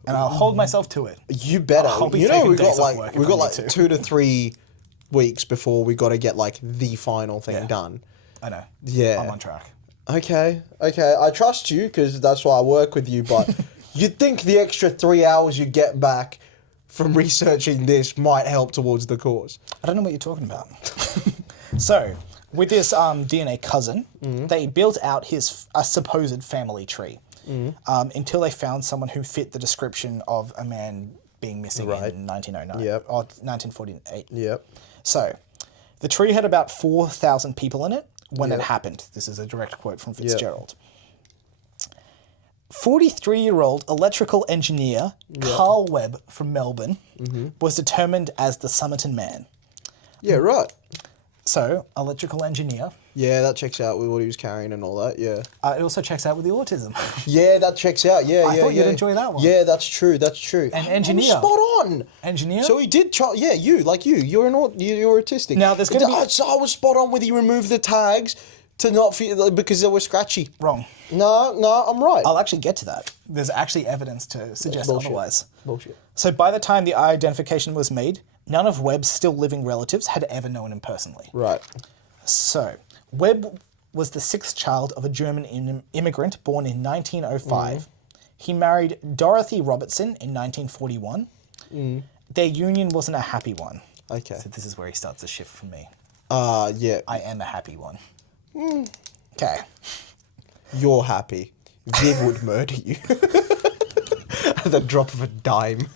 And I'll hold myself to it. You better. I'll be You know, taking we days got off work like if we I got need like to. 2 to 3 weeks before we got to get like the final thing Yeah. done. I know. Yeah. I'm on track. Okay. I trust you because that's why I work with you. But you'd think the extra 3 hours you get back from researching this might help towards the cause. I don't know what you're talking about. So, with this DNA cousin, they built out a supposed family tree until they found someone who fit the description of a man being missing Right. in 1909 Yep. or 1948. Yep. So, the tree had about 4,000 people in it when it happened. This is a direct quote from Fitzgerald. 43-year-old electrical engineer Carl Webb from Melbourne was determined as the Somerton Man. Yeah. Right. So, electrical engineer. Yeah, that checks out with what he was carrying and all that. Yeah. It also checks out with the autism. Yeah, that checks out. Yeah, I thought you'd enjoy that one. Yeah, that's true. That's true. An I'm engineer. spot on. Engineer? So he did try. Yeah, you're autistic. Now, there's gonna be- I was spot on with he removed the tags to not feel because they were scratchy. Wrong. No, I'm right. I'll actually get to that. There's actually evidence to suggest Bullshit. otherwise. Bullshit. So by the time the identification was made, none of Webb's still living relatives had ever known him personally. Right. So, Webb was the 6th child of a German immigrant born in 1905. He married Dorothy Robertson in 1941. Their union wasn't a happy one. Okay. So this is where he starts to shift for me. Yeah. I am a happy one. Okay. You're happy. Viv would murder you. At the drop of a dime.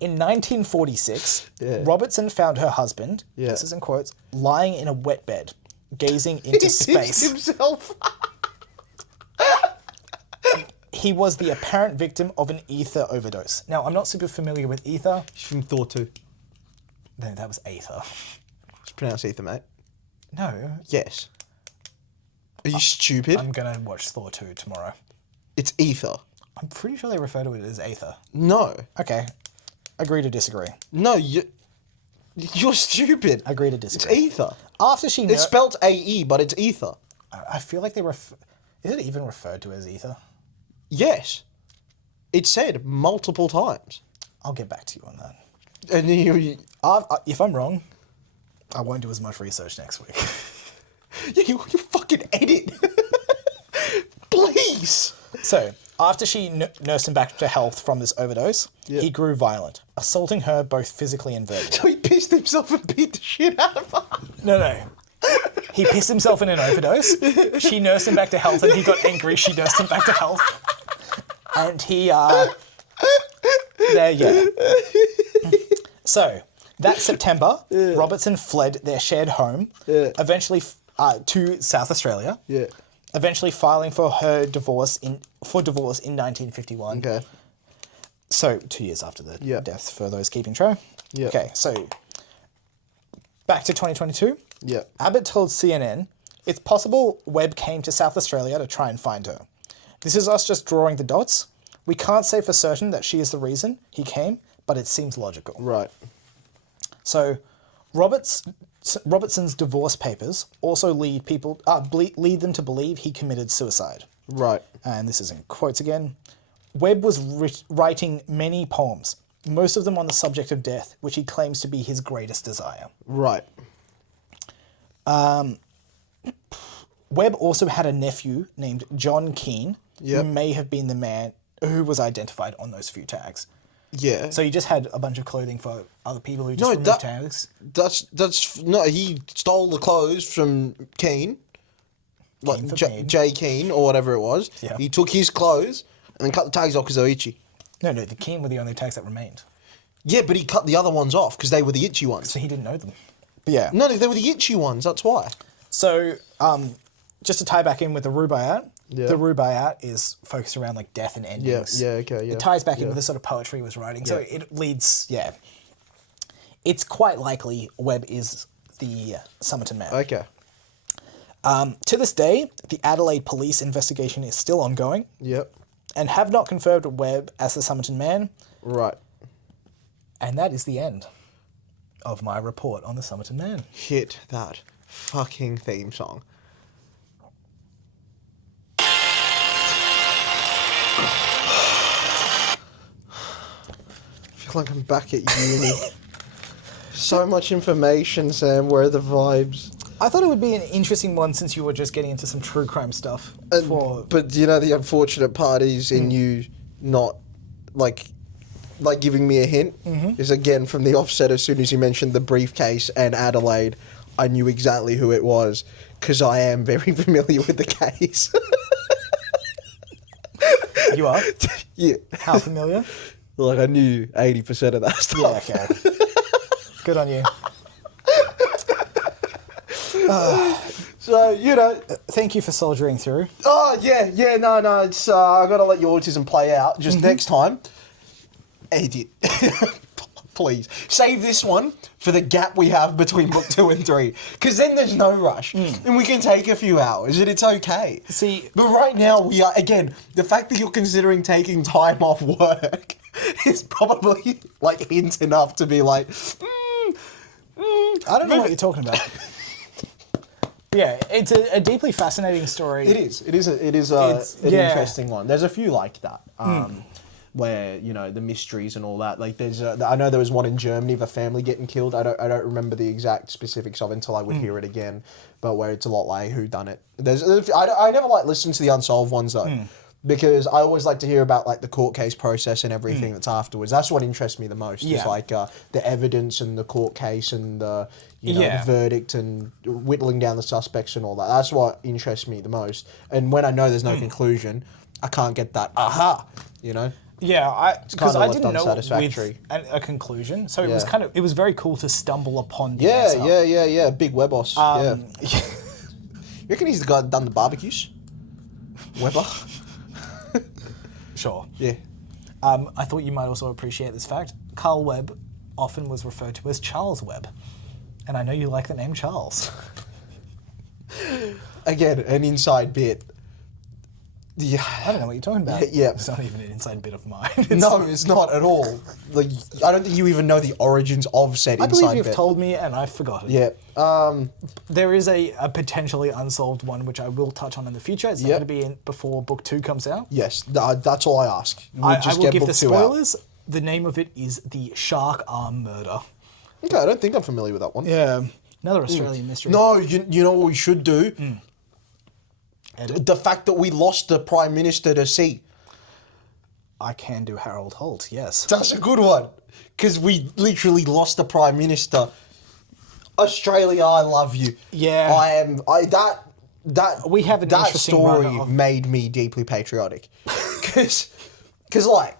In 1946, Yeah. Robertson found her husband, Yeah. this is in quotes, lying in a wet bed, gazing into space. himself. He was the apparent victim of an ether overdose. Now, I'm not super familiar with ether. He's from Thor 2. No, that was aether. It's pronounced ether, mate. No, Yes. Are you stupid? I'm going to watch Thor 2 tomorrow. It's ether. I'm pretty sure they refer to it as aether. No. Okay. Agree to disagree. No, you're stupid. Agree to It's disagree. ether. After she... It's spelt AE, but it's ether. I feel like they Is it even referred to as ether? Yes. It's said multiple times. I'll get back to you on that. And you If I'm wrong, I won't do as much research next week. you fucking edit. Please. So, after she nursed him back to health from this overdose, Yeah. he grew violent, assaulting her both physically and verbally. So he pissed himself and beat the shit out of her. No. He pissed himself in an overdose. She nursed him back to health, and he got angry. She nursed him back to health. And he, there, yeah. So, that September, Robertson fled their shared home, eventually to South Australia. Yeah. Eventually filing for divorce in 1951. Okay. So 2 years after the Yeah. death, for those keeping track. Yeah. Okay, so back to 2022. Yeah. Abbott told CNN, it's possible Webb came to South Australia to try and find her. This is us just drawing the dots. We can't say for certain that she is the reason he came, but it seems logical. Right. So Robertson's divorce papers also lead them to believe he committed suicide. Right. And this is in quotes again. Webb was writing many poems, most of them on the subject of death, which he claims to be his greatest desire. Right. Webb also had a nephew named John Keane, Yep. who may have been the man who was identified on those few tags. Yeah. So he just had a bunch of clothing for other people who just removed tags. That's no. He stole the clothes from Keane, like for Keane. Jay Keane or whatever it was. Yeah. He took his clothes and then cut the tags off because they were itchy. No, the Keane were the only tags that remained. Yeah, but he cut the other ones off because they were the itchy ones. So he didn't know them. But yeah. No, they were the itchy ones. That's why. So, just to tie back in with the Rubaiyat, Yeah. the Rubaiyat is focused around like death and endings. Yeah. Okay. Yeah. It ties back in Yeah. with the sort of poetry he was writing. So Yeah. it leads, It's quite likely Webb is the Somerton man. Okay. To this day, the Adelaide police investigation is still ongoing Yep. and have not confirmed Webb as the Somerton man. Right. And that is the end of my report on the Somerton man. Hit that fucking theme song. I feel like I'm back at uni. So much information, Sam. Where are the vibes? I thought it would be an interesting one since you were just getting into some true crime stuff. But you know the unfortunate part is in you not like giving me a hint is again from the offset. As soon as you mentioned the briefcase and Adelaide, I knew exactly who it was because I am very familiar with the case. You are? Yeah, How familiar? like I knew 80% of that stuff. Yeah, okay. Good on you. So you know. Thank you for soldiering through. Oh yeah. No. It's I gotta let your autism play out. Just next time, edit. Please save this one for the gap we have between book 2 and 3, because then there's no rush and we can take a few hours and it's okay. See, but right now we are again. The fact that you're considering taking time off work is probably like hint enough to be like. I don't know what you're talking about. Yeah, it's a deeply fascinating story. It is an interesting one. There's a few like that, where you know the mysteries and all that. Like I know there was one in Germany of a family getting killed. I don't remember the exact specifics of it until I would hear it again. But where it's a lot like who done it. I never like listen to the unsolved ones though. Because I always like to hear about like the court case process and everything that's afterwards. That's what interests me the most. Yeah. Is like the evidence and the court case and the the verdict and whittling down the suspects and all that. That's what interests me the most. And when I know there's no conclusion, I can't get that aha. You know. Yeah, because kinda I left didn't know it unsatisfactory. with a conclusion, so it was Yeah. it was very cool to stumble upon the answer. Yeah. Big Webos. Yeah. You reckon he's the guy that done the barbecues? Weber? Sure. Yeah. I thought you might also appreciate this fact. Carl Webb often was referred to as Charles Webb, and I know you like the name Charles. Again, an inside bit. Yeah. I don't know what you're talking about. Yeah. It's not even an inside bit of mine. No, it's not at all. Like, I don't think you even know the origins of said I inside believe you've bit. told me and I've forgotten. Yeah. There is a potentially unsolved one which I will touch on in the future. It's not Yep. going to be in before book 2 comes out. Yes, that's all I ask. We'll I just will get give book the 2 out. spoilers. The name of it is The Shark Arm Murder. Okay, I don't think I'm familiar with that one. Yeah. Another Australian mystery. No, you know what we should do? Edit. The fact that we lost the Prime Minister to sea. I can do Harold Holt, yes. That's a good one. Because we literally lost the Prime Minister. Australia, I love you. Yeah. We have an that interesting story run of- made me deeply patriotic. Because like,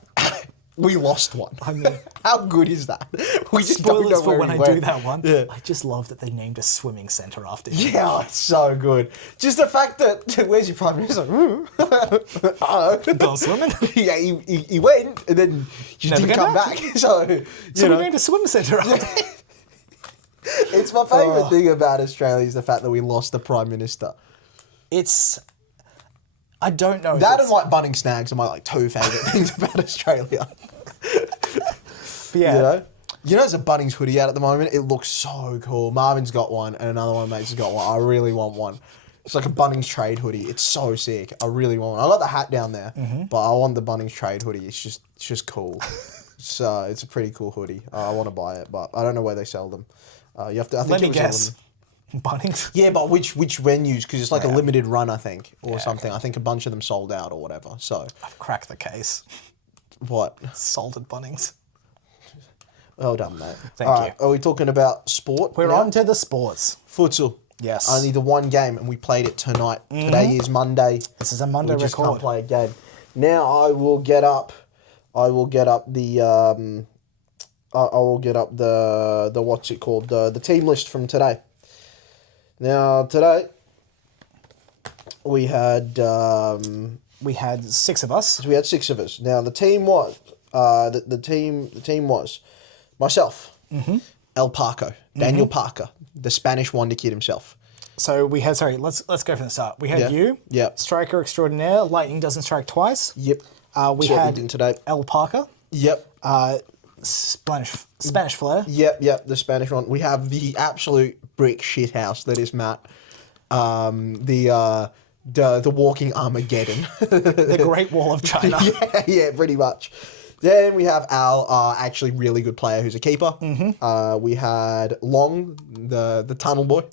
we lost one. I mean- how good is that? We just don't Spoilers know for where when he I went. do that one. Yeah. I just love that they named a swimming centre after him. Yeah, it's so good. Just the fact that, where's your Prime Minister? I don't know. Gone swimming? Yeah, he went and then just Never didn't came come back. So, you So know, we named a swimming centre after him. it's my favourite thing about Australia is the fact that we lost the Prime Minister. I don't know. if That it's- and like Bunnings Snags are my like 2 favourite things about Australia. but yeah. You know there's a Bunnings hoodie out at the moment? It looks so cool. Marvin's got one and another one of my mates has got one. I really want one. It's like a Bunnings trade hoodie. It's so sick. I really want one. I got the hat down there, but I want the Bunnings trade hoodie. It's just cool. So it's a pretty cool hoodie. I want to buy it, but I don't know where they sell them. You have to. I think Let it me was guess. Bunnings? Yeah, but which venues? Because it's like Yeah. a limited run, I think, or Yeah, something. okay. I think a bunch of them sold out or whatever. So I've cracked the case. what? Salted Bunnings. Well done, mate. Thank All you. Are we talking about sport? We're now? on to the sports. Futsal. Yes. Only the one game, and we played it tonight. Today is Monday. This is a Monday We just can't record. play a game. Now I will get up the I will get up the what's it called, the team list from today. Now today we had 6 of us. we had 6 of us. Now the team was the team was myself, El Parco, Daniel Parker, the Spanish wonder kid himself. So we had, let's go from the start. We had Yeah. you, Yeah. striker extraordinaire, lightning doesn't strike twice. Yep. We That's what we had did today. El Parker, Yep. Spanish flair. Yep, the Spanish one. We have the absolute brick shit house that is Matt. The walking Armageddon. The Great Wall of China. yeah, pretty much. Then we have Al, actually really good player who's a keeper. We had Long, the tunnel boy.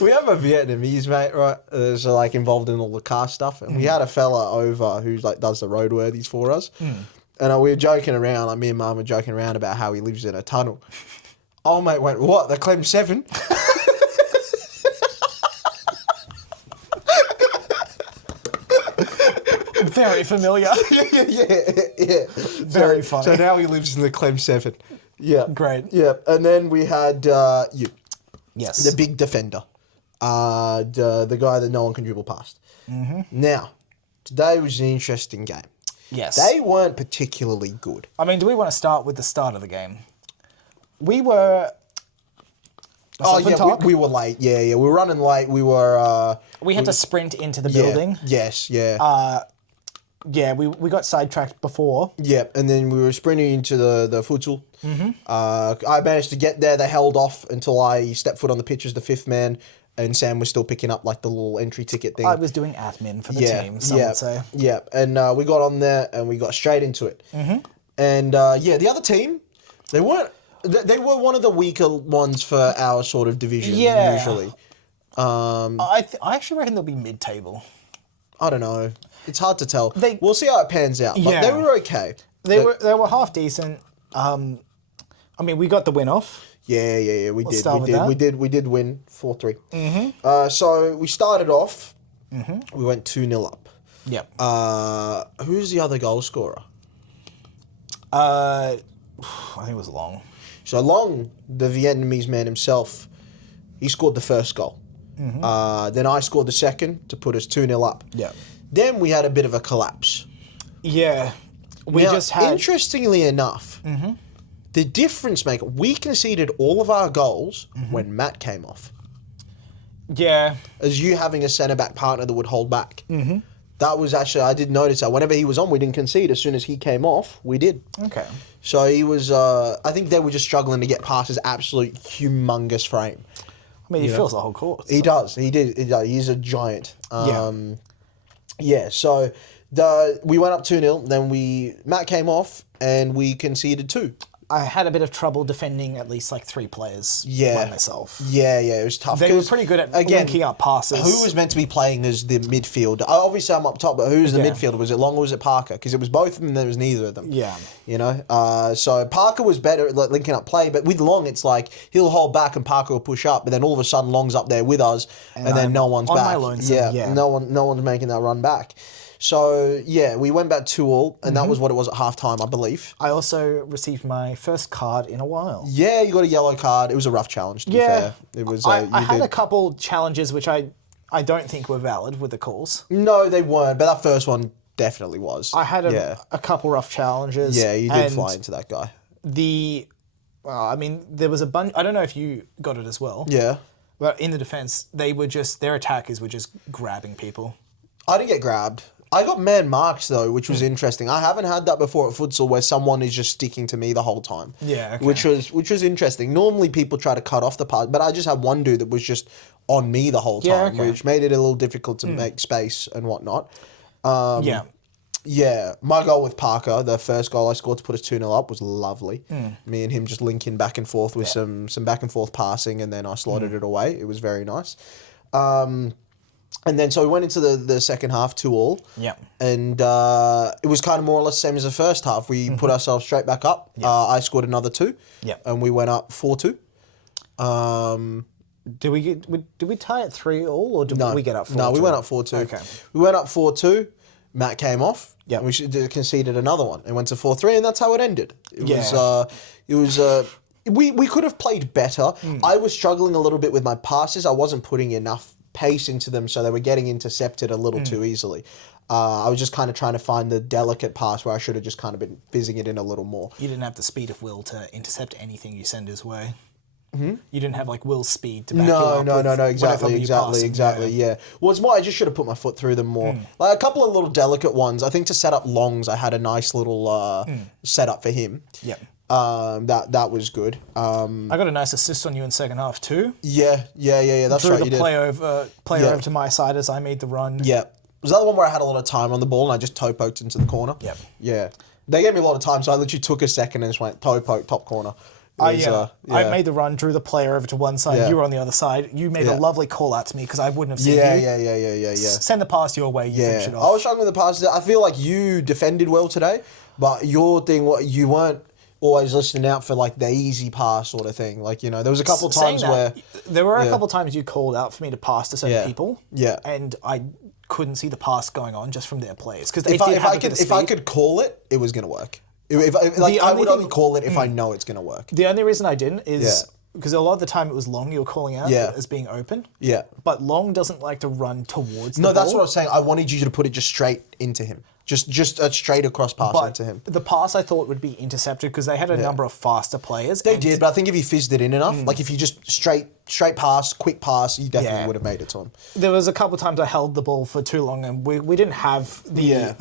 We have a Vietnamese mate, right? That's like involved in all the car stuff, and we had a fella over who's like does the roadworthies for us. And we were joking around, like me and Mum were joking around about how he lives in a tunnel. Oh mate went, what? The Clem 7? Very familiar. yeah. Very So funny. now he lives in the Clem 7. Yeah. Great. Yeah. And then we had you, Yes. the big defender, the guy that no one can dribble past. Now, today was an interesting game. Yes. They weren't particularly good. I mean, do we want to start with the start of the game? We were. Oh Myself and yeah, Talk, we were late. Yeah, we were running late. We were. we had to sprint into the Yeah, building. Yes. Yeah. Yeah, we got sidetracked before. Yeah, and then we were sprinting into the futsal. I managed to get there. They held off until I stepped foot on the pitch as the 5th man, and Sam was still picking up like the little entry ticket thing. I was doing admin for the team, some would say. Yeah, and we got on there and we got straight into it. And the other team, they weren't. They were one of the weaker ones for our sort of division. Yeah. Usually, I actually reckon they'll be mid-table. I don't know. It's hard to tell. They- We'll see how it pans out. But Yeah. they were okay. They were half decent. I mean, we got the win off. Yeah. We did. start with that. We did win 4-3. So we started off. We went 2-0 up. Yep. Who's the other goal scorer? I think it was Long. So Long, the Vietnamese man himself, he scored the first goal. Then I scored the second to put us 2-0 up. Yeah. Then we had a bit of a collapse. Yeah. We Now, just had... interestingly enough, the difference maker, we conceded all of our goals when Matt came off. Yeah. As you having a centre-back partner that would hold back. That was actually, I did notice that. Whenever he was on, we didn't concede. As soon as he came off, we did. Okay. So he was, I think they were just struggling to get past his absolute humongous frame. I mean, he fills the whole court. He does. He did. He's a giant. Yeah. So we went up 2-0. Then Matt came off and we conceded 2. I had a bit of trouble defending at least like 3 players by myself. Yeah, it was tough. They were pretty good at linking up passes. Who was meant to be playing as the midfielder? Obviously, I'm up top, but who's the midfielder? Was it Long or was it Parker? Because it was both of them, there was neither of them. Yeah. You know? So Parker was better at linking up play, but with Long, it's like he'll hold back and Parker will push up, but then all of a sudden Long's up there with us, and then no one's on back. my lonesome, No one's making that run back. So, we went back 2-2, and that was what it was at halftime, I believe. I also received my first card in a while. Yeah, you got a yellow card. It was a rough challenge, to be fair. It was. I had a couple challenges which I don't think were valid with the calls. No, they weren't, but that first one definitely was. I had a couple rough challenges. Yeah, you did fly into that guy. There was a bunch. I don't know if you got it as well. Yeah. But in the defense, their attackers were just grabbing people. I didn't get grabbed. I got man marks though, which was interesting. I haven't had that before at futsal where someone is just sticking to me the whole time. Yeah, okay. Which was interesting. Normally people try to cut off the pass, but I just had one dude that was just on me the whole time, which made it a little difficult to make space and whatnot. Yeah, my goal with Parker, the first goal I scored to put us 2-0 up, was lovely. Me and him just linking back and forth with some back and forth passing, and then I slotted it away. It was very nice. And then so we went into the second half 2-2. Yeah. And it was kind of more or less the same as the first half. We put ourselves straight back up. I scored another 2. Yeah. And we went up 4-2. Did we tie it 3-3 or did we get up 4-2? No, we went up 4-2. Okay. We went up 4-2. Matt came off. Yeah. And we conceded another one. It went to 4-3, and that's how it ended. We could have played better. I was struggling a little bit with my passes. I wasn't putting enough pace into them, so they were getting intercepted a little too easily. I was just kind of trying to find the delicate pass where I should have just kind of been fizzing it in a little more. You didn't have the speed of Will to intercept anything you send his way. You didn't have like Will's speed to back you up. No, exactly. Yeah. Well, it's more, I just should have put my foot through them more. Like a couple of little delicate ones. I think to set up Longs, I had a nice little setup for him. Yeah. That was good. I got a nice assist on you in second half too. Yeah. That's Threw right. the You did. player over to my side as I made the run. Yeah. Was that the one where I had a lot of time on the ball and I just toe poked into the corner? Yep. Yeah. They gave me a lot of time, so I literally took a second and just went toe poke, top corner. I made the run, drew the player over to one side. Yeah. You were on the other side. You made a lovely call out to me because I wouldn't have seen you. Yeah. Send the pass your way. You finish it I off. was struggling with the passes. I feel like you defended well today, but your thing, you weren't always listening out for like the easy pass sort of thing. Like, you know, there was a couple of times where there were a couple of times you called out for me to pass to certain people. Yeah. And I couldn't see the pass going on just from their players because if I could call it, it was gonna work. I would only call it if I know it's gonna work. The only reason I didn't is because a lot of the time it was Long you were calling out as being open. Yeah. But Long doesn't like to run towards the No, that's ball. what I was saying. I wanted you to put it just straight into him. Just a straight across pass into him. The pass I thought would be intercepted because they had a number of faster players. They did, but I think if you fizzed it in enough, like if you just straight pass, quick pass, you definitely would have made it to him. There was a couple of times I held the ball for too long and we didn't have the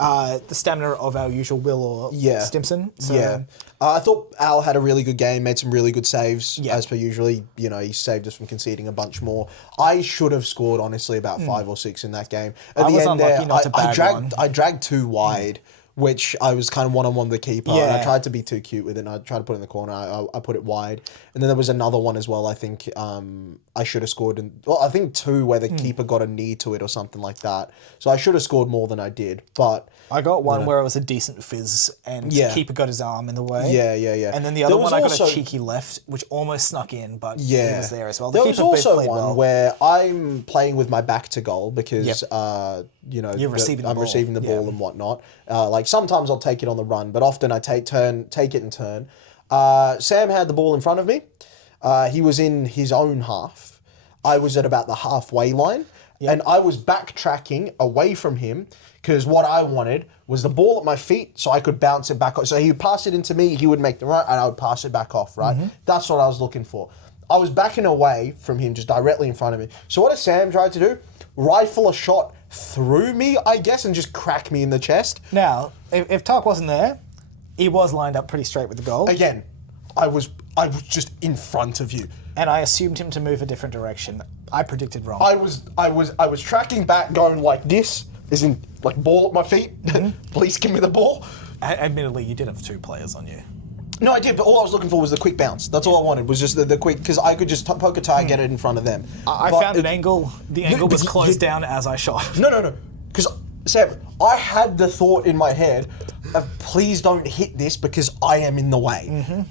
stamina of our usual Will or Stimson. So I thought Al had a really good game, made some really good saves as per usual. He saved us from conceding a bunch more. I should have scored honestly about 5 or 6 in that game. At the end there, I dragged 2 wide. Which I was kind of one-on-one with the keeper, and I tried to be too cute with it, and I tried to put it in the corner, I put it wide. And then there was another one as well, I think I should have scored, I think 2 where the keeper got a knee to it or something like that. So I should have scored more than I did, but... I got one where it was a decent fizz, and the keeper got his arm in the way. Yeah. And then the other one I got a cheeky left, which almost snuck in, but he was there as well. There was also one where I'm playing with my back to goal because You're receiving the I'm ball. receiving the ball Yeah. and whatnot. Like sometimes I'll take it on the run, but often I take it and turn. Sam had the ball in front of me. He was in his own half. I was at about the halfway line, and I was backtracking away from him because what I wanted was the ball at my feet so I could bounce it back off. So he would pass it into me, he would make the right, and I would pass it back off, right? That's what I was looking for. I was backing away from him, just directly in front of me. So what does Sam try to do? Rifle a shot through me, I guess, and just crack me in the chest. Now, if Tark wasn't there, he was lined up pretty straight with the goal. Again, I was just in front of you. And I assumed him to move a different direction. I predicted wrong. I was tracking back, going like this, as in like ball at my feet. Please give me the ball. Admittedly, you did have 2 players on you. No, I did, but all I was looking for was the quick bounce. That's all I wanted, was just the quick, because I could just poke a tie and get it in front of them. I But found an angle. The angle was closed down as I shot. No. Because, Sam, I had the thought in my head of please don't hit this because I am in the way.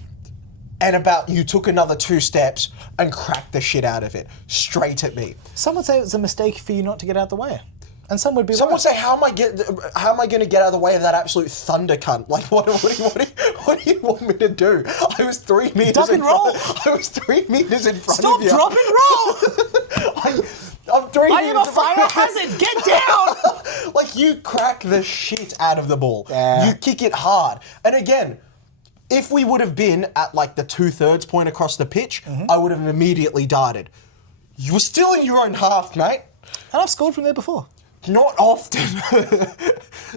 And you took another 2 steps and cracked the shit out of it, straight at me. Some would say it was a mistake for you not to get out of the way. And some would be Someone would right. say, how am I going to get out of the way of that absolute thunder cunt? Like, what do you want me to do? I was 3 meters Duck in and roll. front. I was 3 meters in front Stop, of you. drop, and roll! I'm 3 I am meters a in front. fire hazard! Get down! Like, you crack the shit out of the ball. Yeah. You kick it hard. And again, if we would have been at like the 2/3 point across the pitch, I would have immediately darted. You were still in your own half, mate. And I've scored from there before. Not often.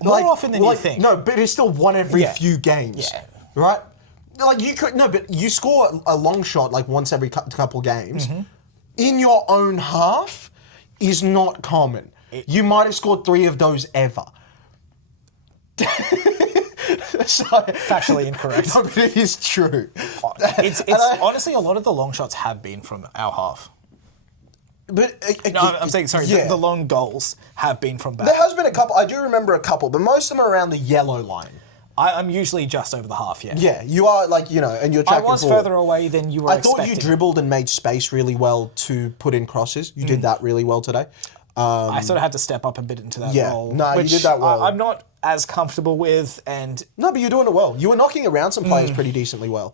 More often than you think. No, but it's still one every Yeah. few games. Yeah. Right? Like you could but you score a long shot like once every couple games. In your own half is not common. You might have scored 3 of those ever. Factually incorrect. No, but it is true. It's honestly, a lot of the long shots have been from our half. But No, I'm saying, sorry, yeah. the long goals have been from back. There has been a couple. I do remember a couple, but most of them are around the yellow line. I'm usually just over the half, yeah. Yeah, you are like, and you're I tracking was forward. further away than you were I expecting. thought you dribbled and made space really well to put in crosses. You did that really well today. I sort of had to step up a bit into that Yeah. role. No, you which did that well. I'm not as comfortable with, and No, but you're doing it well. You were knocking around some players pretty decently well.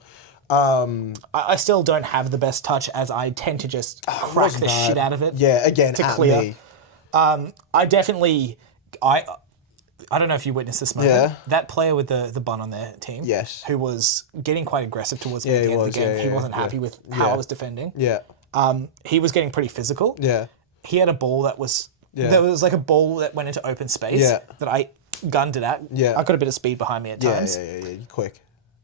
I still don't have the best touch, as I tend to just crack wasn't the bad. shit out of it. Yeah, again, to at clear. me. I definitely, I don't know if you witnessed this moment. Yeah. That player with the bun on their team, Yes. who was getting quite aggressive towards me Yeah, at the he end of was, the game. yeah, He yeah, wasn't yeah. happy with how Yeah. I was defending. Yeah. He was getting pretty physical. Yeah. He had a ball that was, Yeah. there was like a ball that went into open space Yeah. that I gunned it at. Yeah. I got a bit of speed behind me at Yeah, times. yeah, quick.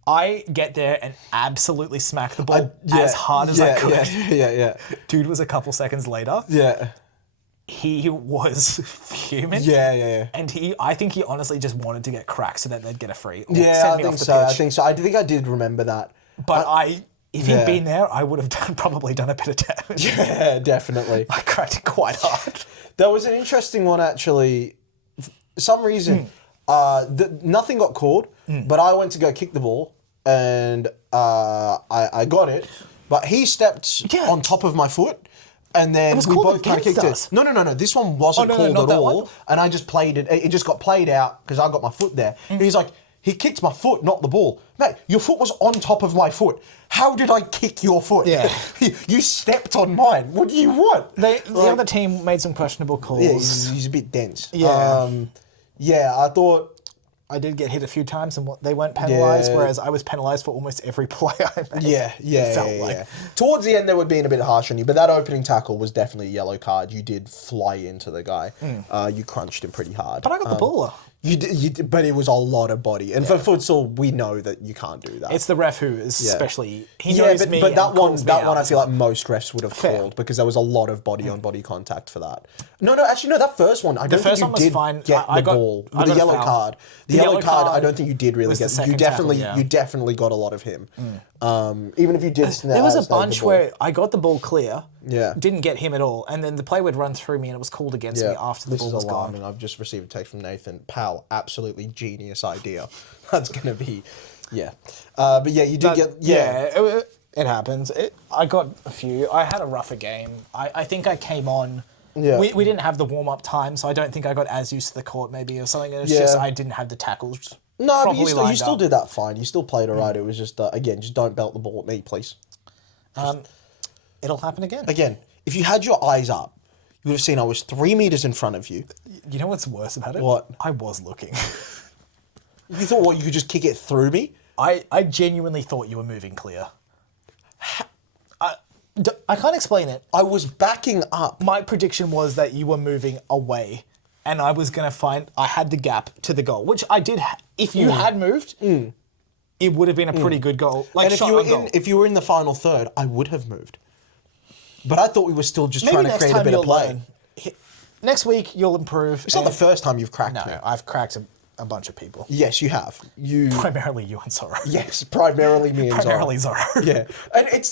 I get there and absolutely smack the ball as hard as I could. Yeah. Dude was a couple seconds later. Yeah. He was fuming. Yeah. And I think he honestly just wanted to get cracked so that they'd get a free. Or Yeah, send I me think off the so. I pitch. think so. I think I did remember that. But if he'd yeah. been there, I would have probably done a bit of damage. Yeah, definitely. I cracked it quite hard. There was an interesting one actually. For some reason, nothing got called, but I went to go kick the ball and I got it, but he stepped on top of my foot. And then was we called both kind of against kicked us. it. No. This one wasn't no, called not at that all. one. And I just played it. It just got played out because I got my foot there. And he's like, he kicked my foot, not the ball. Mate, your foot was on top of my foot. How did I kick your foot? Yeah. You stepped on mine. What do you want? The other team made some questionable calls. Yeah, he's a bit dense. Yeah. Yeah, I thought... I did get hit a few times and they weren't penalised, Yeah. whereas I was penalised for almost every play I made. Yeah. It felt like. Towards the end, they were being a bit harsh on you, but that opening tackle was definitely a yellow card. You did fly into the guy. You crunched him pretty hard. But I got the ball. You did, but it was a lot of body. And for futsal, we know that you can't do that. It's the ref who is especially... He Yeah, knows but, me but that and one, calls me out I as feel well. like most refs would have Fair. called because there was a lot of body-on-body contact for that. No, actually, no. That first one, I don't first think one you was did fine. get I the got- ball. I The got a yellow foul. card. The The yellow yellow card, I card don't think you did really was the get. second You definitely, tackle, yeah. you definitely got a lot of him. Even if you did. There was a bunch where I got the ball clear, Yeah. didn't get him at all, and then the play would run through me and it was called against me after the this ball is was alarming. gone. I've just received a text from Nathan. Pal, absolutely genius idea. That's gonna be, yeah. But yeah, you did get It happens. I got a few. I had a rougher game. I think I came on Yeah. We didn't have the warm-up time, so I don't think I got as used to the court maybe or something. It's Yeah. just I didn't have the tackles No, but properly you lined still up. did that fine. You still played all right. It was just, again, just don't belt the ball at me, please. It'll happen again. Again, if you had your eyes up, you would have seen I was 3 meters in front of you. You know what's worse about it? What? I was looking. You thought, what, you could just kick it through me? I genuinely thought you were moving clear. I can't explain it. I was backing up. My prediction was that you were moving away, and I was going to find I had the gap to the goal, which I did. If you had moved, it would have been a pretty good goal. Like And shot on goal. if you were in the final third, I would have moved. But I thought we were still just Maybe trying to next create a time bit you'll of play. learn. Next week you'll improve. It's not the first time you've cracked me. No, I've cracked a bunch of people. Yes, you have. Primarily you and Zorro. Yes, primarily me and Primarily Zorro. Zorro. Yeah, and it's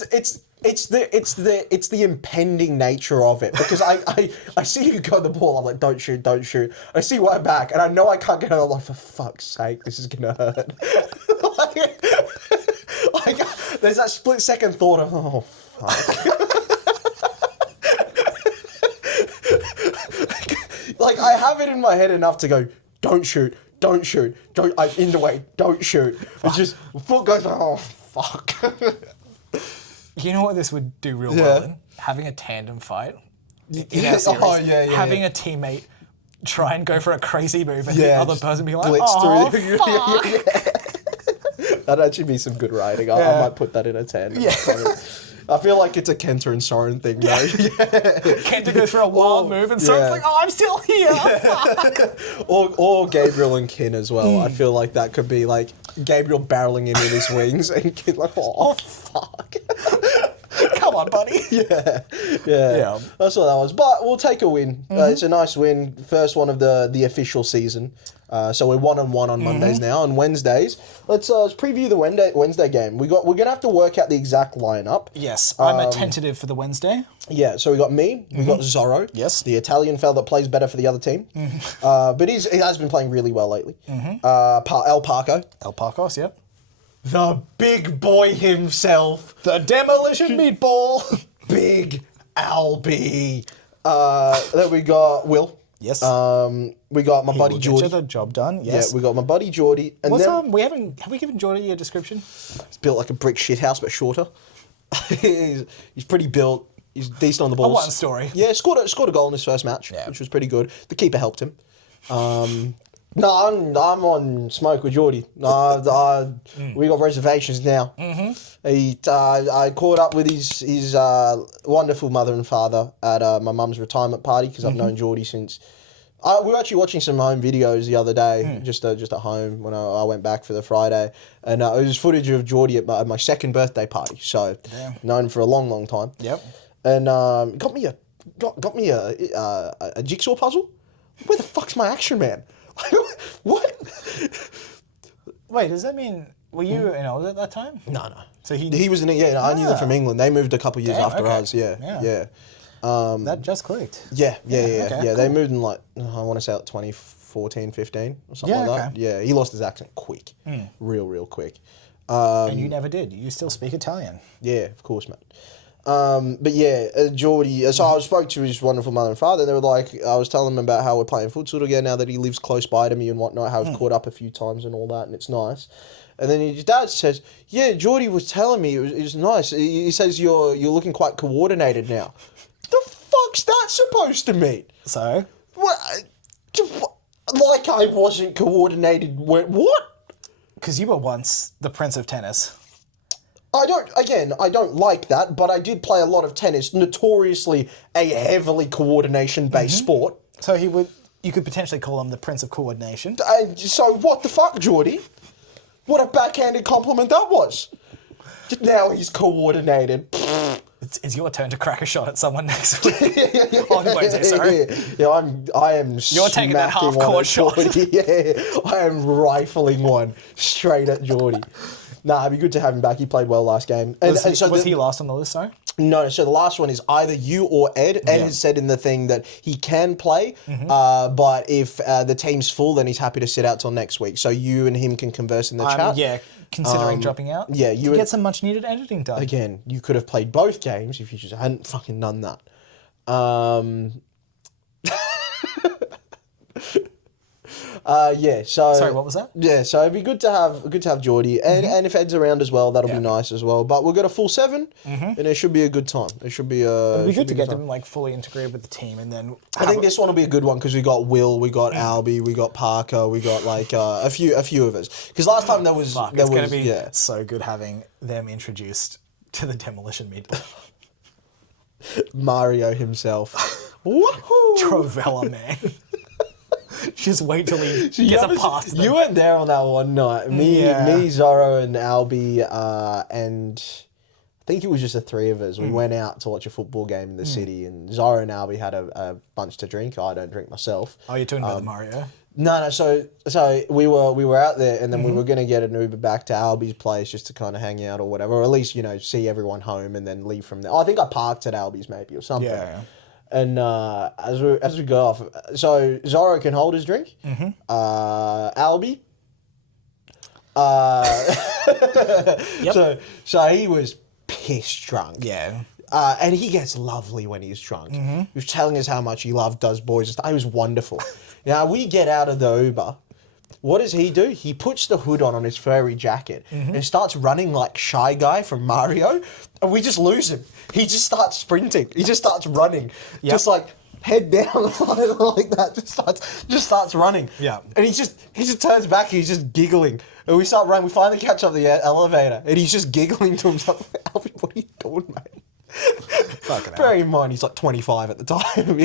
the impending nature of it because I see you go the ball. I'm like, don't shoot, don't shoot. I see one back, and I know I can't get it. I'm like, for fuck's sake, this is gonna hurt. There's that split second thought of, oh fuck. Like I have it in my head enough to go, don't shoot, don't shoot, don't. I'm in the way, don't shoot. It's just foot goes, oh fuck. You know what this would do real Yeah. well in? Having a tandem fight. In Yeah. our series. Oh, yeah, yeah, Having yeah. a teammate try and go for a crazy move and the Yeah, other just person be like, blitz oh, through the- fuck. Yeah. That'd actually be some good writing. I Yeah. might put that in a 10. Yeah. I feel like it's a Kenta and Soren thing, though. Kenta goes for a wild move and Soren's yeah. like, oh, I'm still here. Fuck. Or Gabriel and Kin as well. Hmm. I feel like that could be like Gabriel barreling him in his wings and Kin like, oh, fuck. Come on, buddy. Yeah. Yeah. That's what that was. But we'll take a win. It's a nice win. First one of the official season. So we're 1-1 on Mondays now. On Wednesdays, let's preview the Wednesday game. We're gonna have to work out the exact lineup. Yes, I'm a tentative for the Wednesday. Yeah, so we got me, we got Zorro, Yes. the Italian fella that plays better for the other team, but he has been playing really well lately. El Parco, El Pacos, yep. the big boy himself, The demolition meatball. Big Albie. Then we got Will. Yes. We got my buddy We'll get you Geordie. the job done. Yeah, Yes. we got my buddy Geordie, and What's then have we given Geordie a description? he's built like a brick shithouse but shorter. he's pretty built. He's decent on the balls. one story. Yeah, scored a goal in his first match, Yeah. which was pretty good. The keeper helped him. No, I'm on smoke with Geordie. We got reservations now. I caught up with his wonderful mother and father at my mum's retirement party because I've known Geordie since. We were actually watching some home videos the other day, just at home when I went back for the Friday, and it was footage of Geordie at my second birthday party. So known him for a long, long time. Yep. And got me a jigsaw puzzle. Where the fuck's my action man? What? Wait, does that mean were you in Oz at that time? No. So He was in it. Yeah, no, I knew them from England. They moved a couple of years Damn, after okay. us. Yeah. That just clicked. Yeah. okay, They moved in like I want to say like 2014, 15 or something Yeah, like that. okay. Yeah, he lost his accent quick, real quick. And you never did. You still speak Italian. Yeah, of course, mate. But yeah, Geordie. So I spoke to his wonderful mother and father. And they were like, I was telling them about how we're playing futsal again now that he lives close by to me and whatnot. How we've caught up a few times and all that, and it's nice. And then his dad says, "Yeah, Geordie was telling me it was nice. He says you're looking quite coordinated now." The fuck's that supposed to mean? So What? Like I wasn't coordinated. What? because you were once the Prince of Tennis. I don't like that, but I did play a lot of tennis, notoriously a heavily coordination-based sport. So you could potentially call him the Prince of Coordination. So what the fuck, Geordie? What a backhanded compliment that was. Now he's coordinated. It's your turn to crack a shot at someone next week. On Wednesday, sorry. Yeah, I am. You're taking that smacking half-court one at shot. Geordie. Yeah, I am rifling one straight at Geordie. Nah, it'd be good to have him back. He played well last game. Was he last on the list, sorry? No, so the last one is either you or Ed. Ed has said in the thing that he can play, but if the team's full, then he's happy to sit out till next week. So you and him can converse in the chat. Yeah, considering dropping out. yeah, you to would- get some much needed editing done. Again, you could have played both games if you just hadn't fucking done that. Yeah. So Sorry, what was that? Yeah. So it'd be good to have Geordie, and if Ed's around as well, that'll be nice as well. But we'll get a full 7, and it should be a good time. It should be It'd be should good to be a get time. them like fully integrated with the team, and then I think this one will be a good one because we got Will, we got Albie, we got Parker, we got like a few of us. Because last time it's going to be so good having them introduced to the demolition meatball. Mario himself. Woohoo! Trovella, man. Just wait till he gets a pass. You weren't there on that one night. Me, Zorro, and Albie, and I think it was just the 3 of us. We went out to watch a football game in the city, and Zorro and Albie had a bunch to drink. I don't drink myself. Oh, you're talking about the Mario? No. So we were out there, and then we were gonna get an Uber back to Albie's place just to kind of hang out or whatever, or at least see everyone home and then leave from there. I think I parked at Albie's maybe or something. Yeah. And as we go off, so Zorro can hold his drink. Albie. Yep. So he was pissed drunk. Yeah. And he gets lovely when he's drunk. He was telling us how much he loved Does Boys and stuff. It was wonderful. Now we get out of the Uber. What does he do? He puts the hood on his furry jacket and starts running like Shy Guy from Mario, and we just lose him. He just starts sprinting. He just starts running, just like head down like that. Just starts running. Yeah. And he just turns back. He's just giggling, and we start running. We finally catch up the elevator, and he's just giggling to himself. Alfie, what are you doing, mate? Fucking hell. Bearing in mind he's like 25 at the time.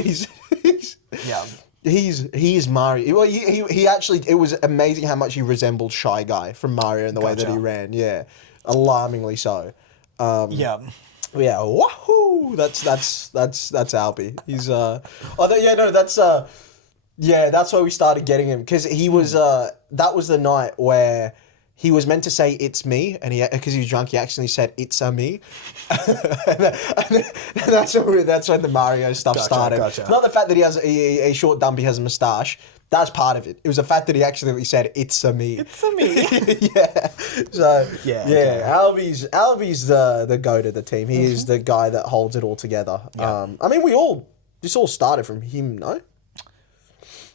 Yeah. He's Mario. Well, he actually, it was amazing how much he resembled Shy Guy from Mario in the way that he ran. Yeah, alarmingly so. Yeah. Yeah, wahoo! That's Albie. He's that's why we started getting him, because he was that was the night where he was meant to say "it's me," and because he was drunk, he accidentally said "it's a me," and that's when the Mario stuff started. Gotcha. Not the fact that he has a short dump, he has a moustache. That's part of it. It was the fact that he accidentally said "it's a me." It's a me. Yeah. So okay. Albie's the goat of the team. He is the guy that holds it all together. Yeah. I mean, this all started from him, no?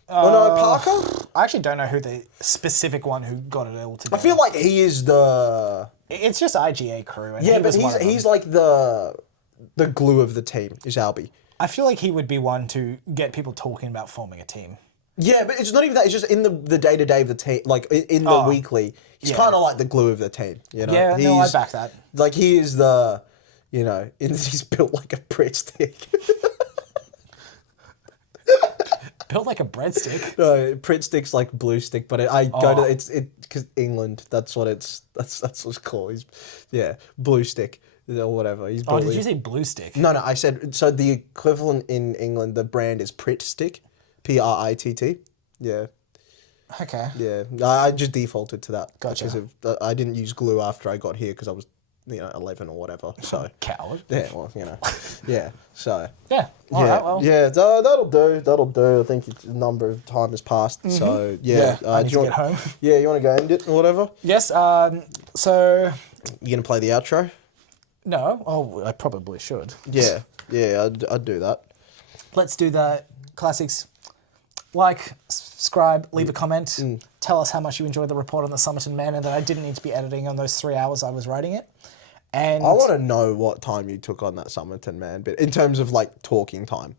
No, Parker? I actually don't know who the specific one who got it all together. I feel like he is the... It's just IGA crew. And Yeah, but he's like the glue of the team, is Albie. I feel like he would be one to get people talking about forming a team. Yeah, but it's not even that. It's just in the day-to-day of the team, like in the weekly. He's kind of like the glue of the team, you know? Yeah, no, I back that. Like, he is the, he's built like a breadstick. Built like a breadstick. No, Pritt stick's like blue stick, but I go to it's because England. That's what it's called. He's blue stick or whatever. He's Oh, did you say blue stick? No, I said so. The equivalent in England, the brand is Pritt stick, Pritt. Yeah, Okay. yeah. I just defaulted to that. Gotcha. Because I didn't use glue after I got here because I was 11 or whatever. So Coward. yeah, well, yeah. So. Yeah. All right. Well. Yeah, that'll do. I think the number of time has passed. So yeah, I need do you to get home. Yeah, you want to go end it or whatever? Yes. So. You gonna play the outro? No. Oh, I probably should. Yeah, I'd do that. Let's do the classics. Like, subscribe, leave a comment. Tell us how much you enjoyed the report on the Somerton Man and that I didn't need to be editing on those 3 hours I was writing it. And I want to know what time you took on that Somerton Man bit in terms of like talking time.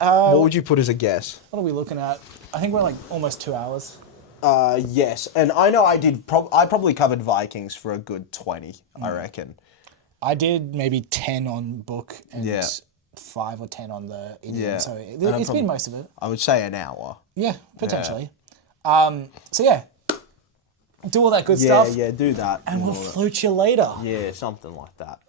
What would you put as a guess? what are we looking at? I think we're like almost 2 hours. Yes, and I know I did. I probably covered Vikings for a good 20. I reckon. I did maybe 10 on book and Yeah. 5 or 10 on the Indian. Yeah. So it's been most of it. I would say an hour. Yeah, potentially. So yeah, do all that good stuff. Yeah, do that. And we'll float you later. Yeah, something like that.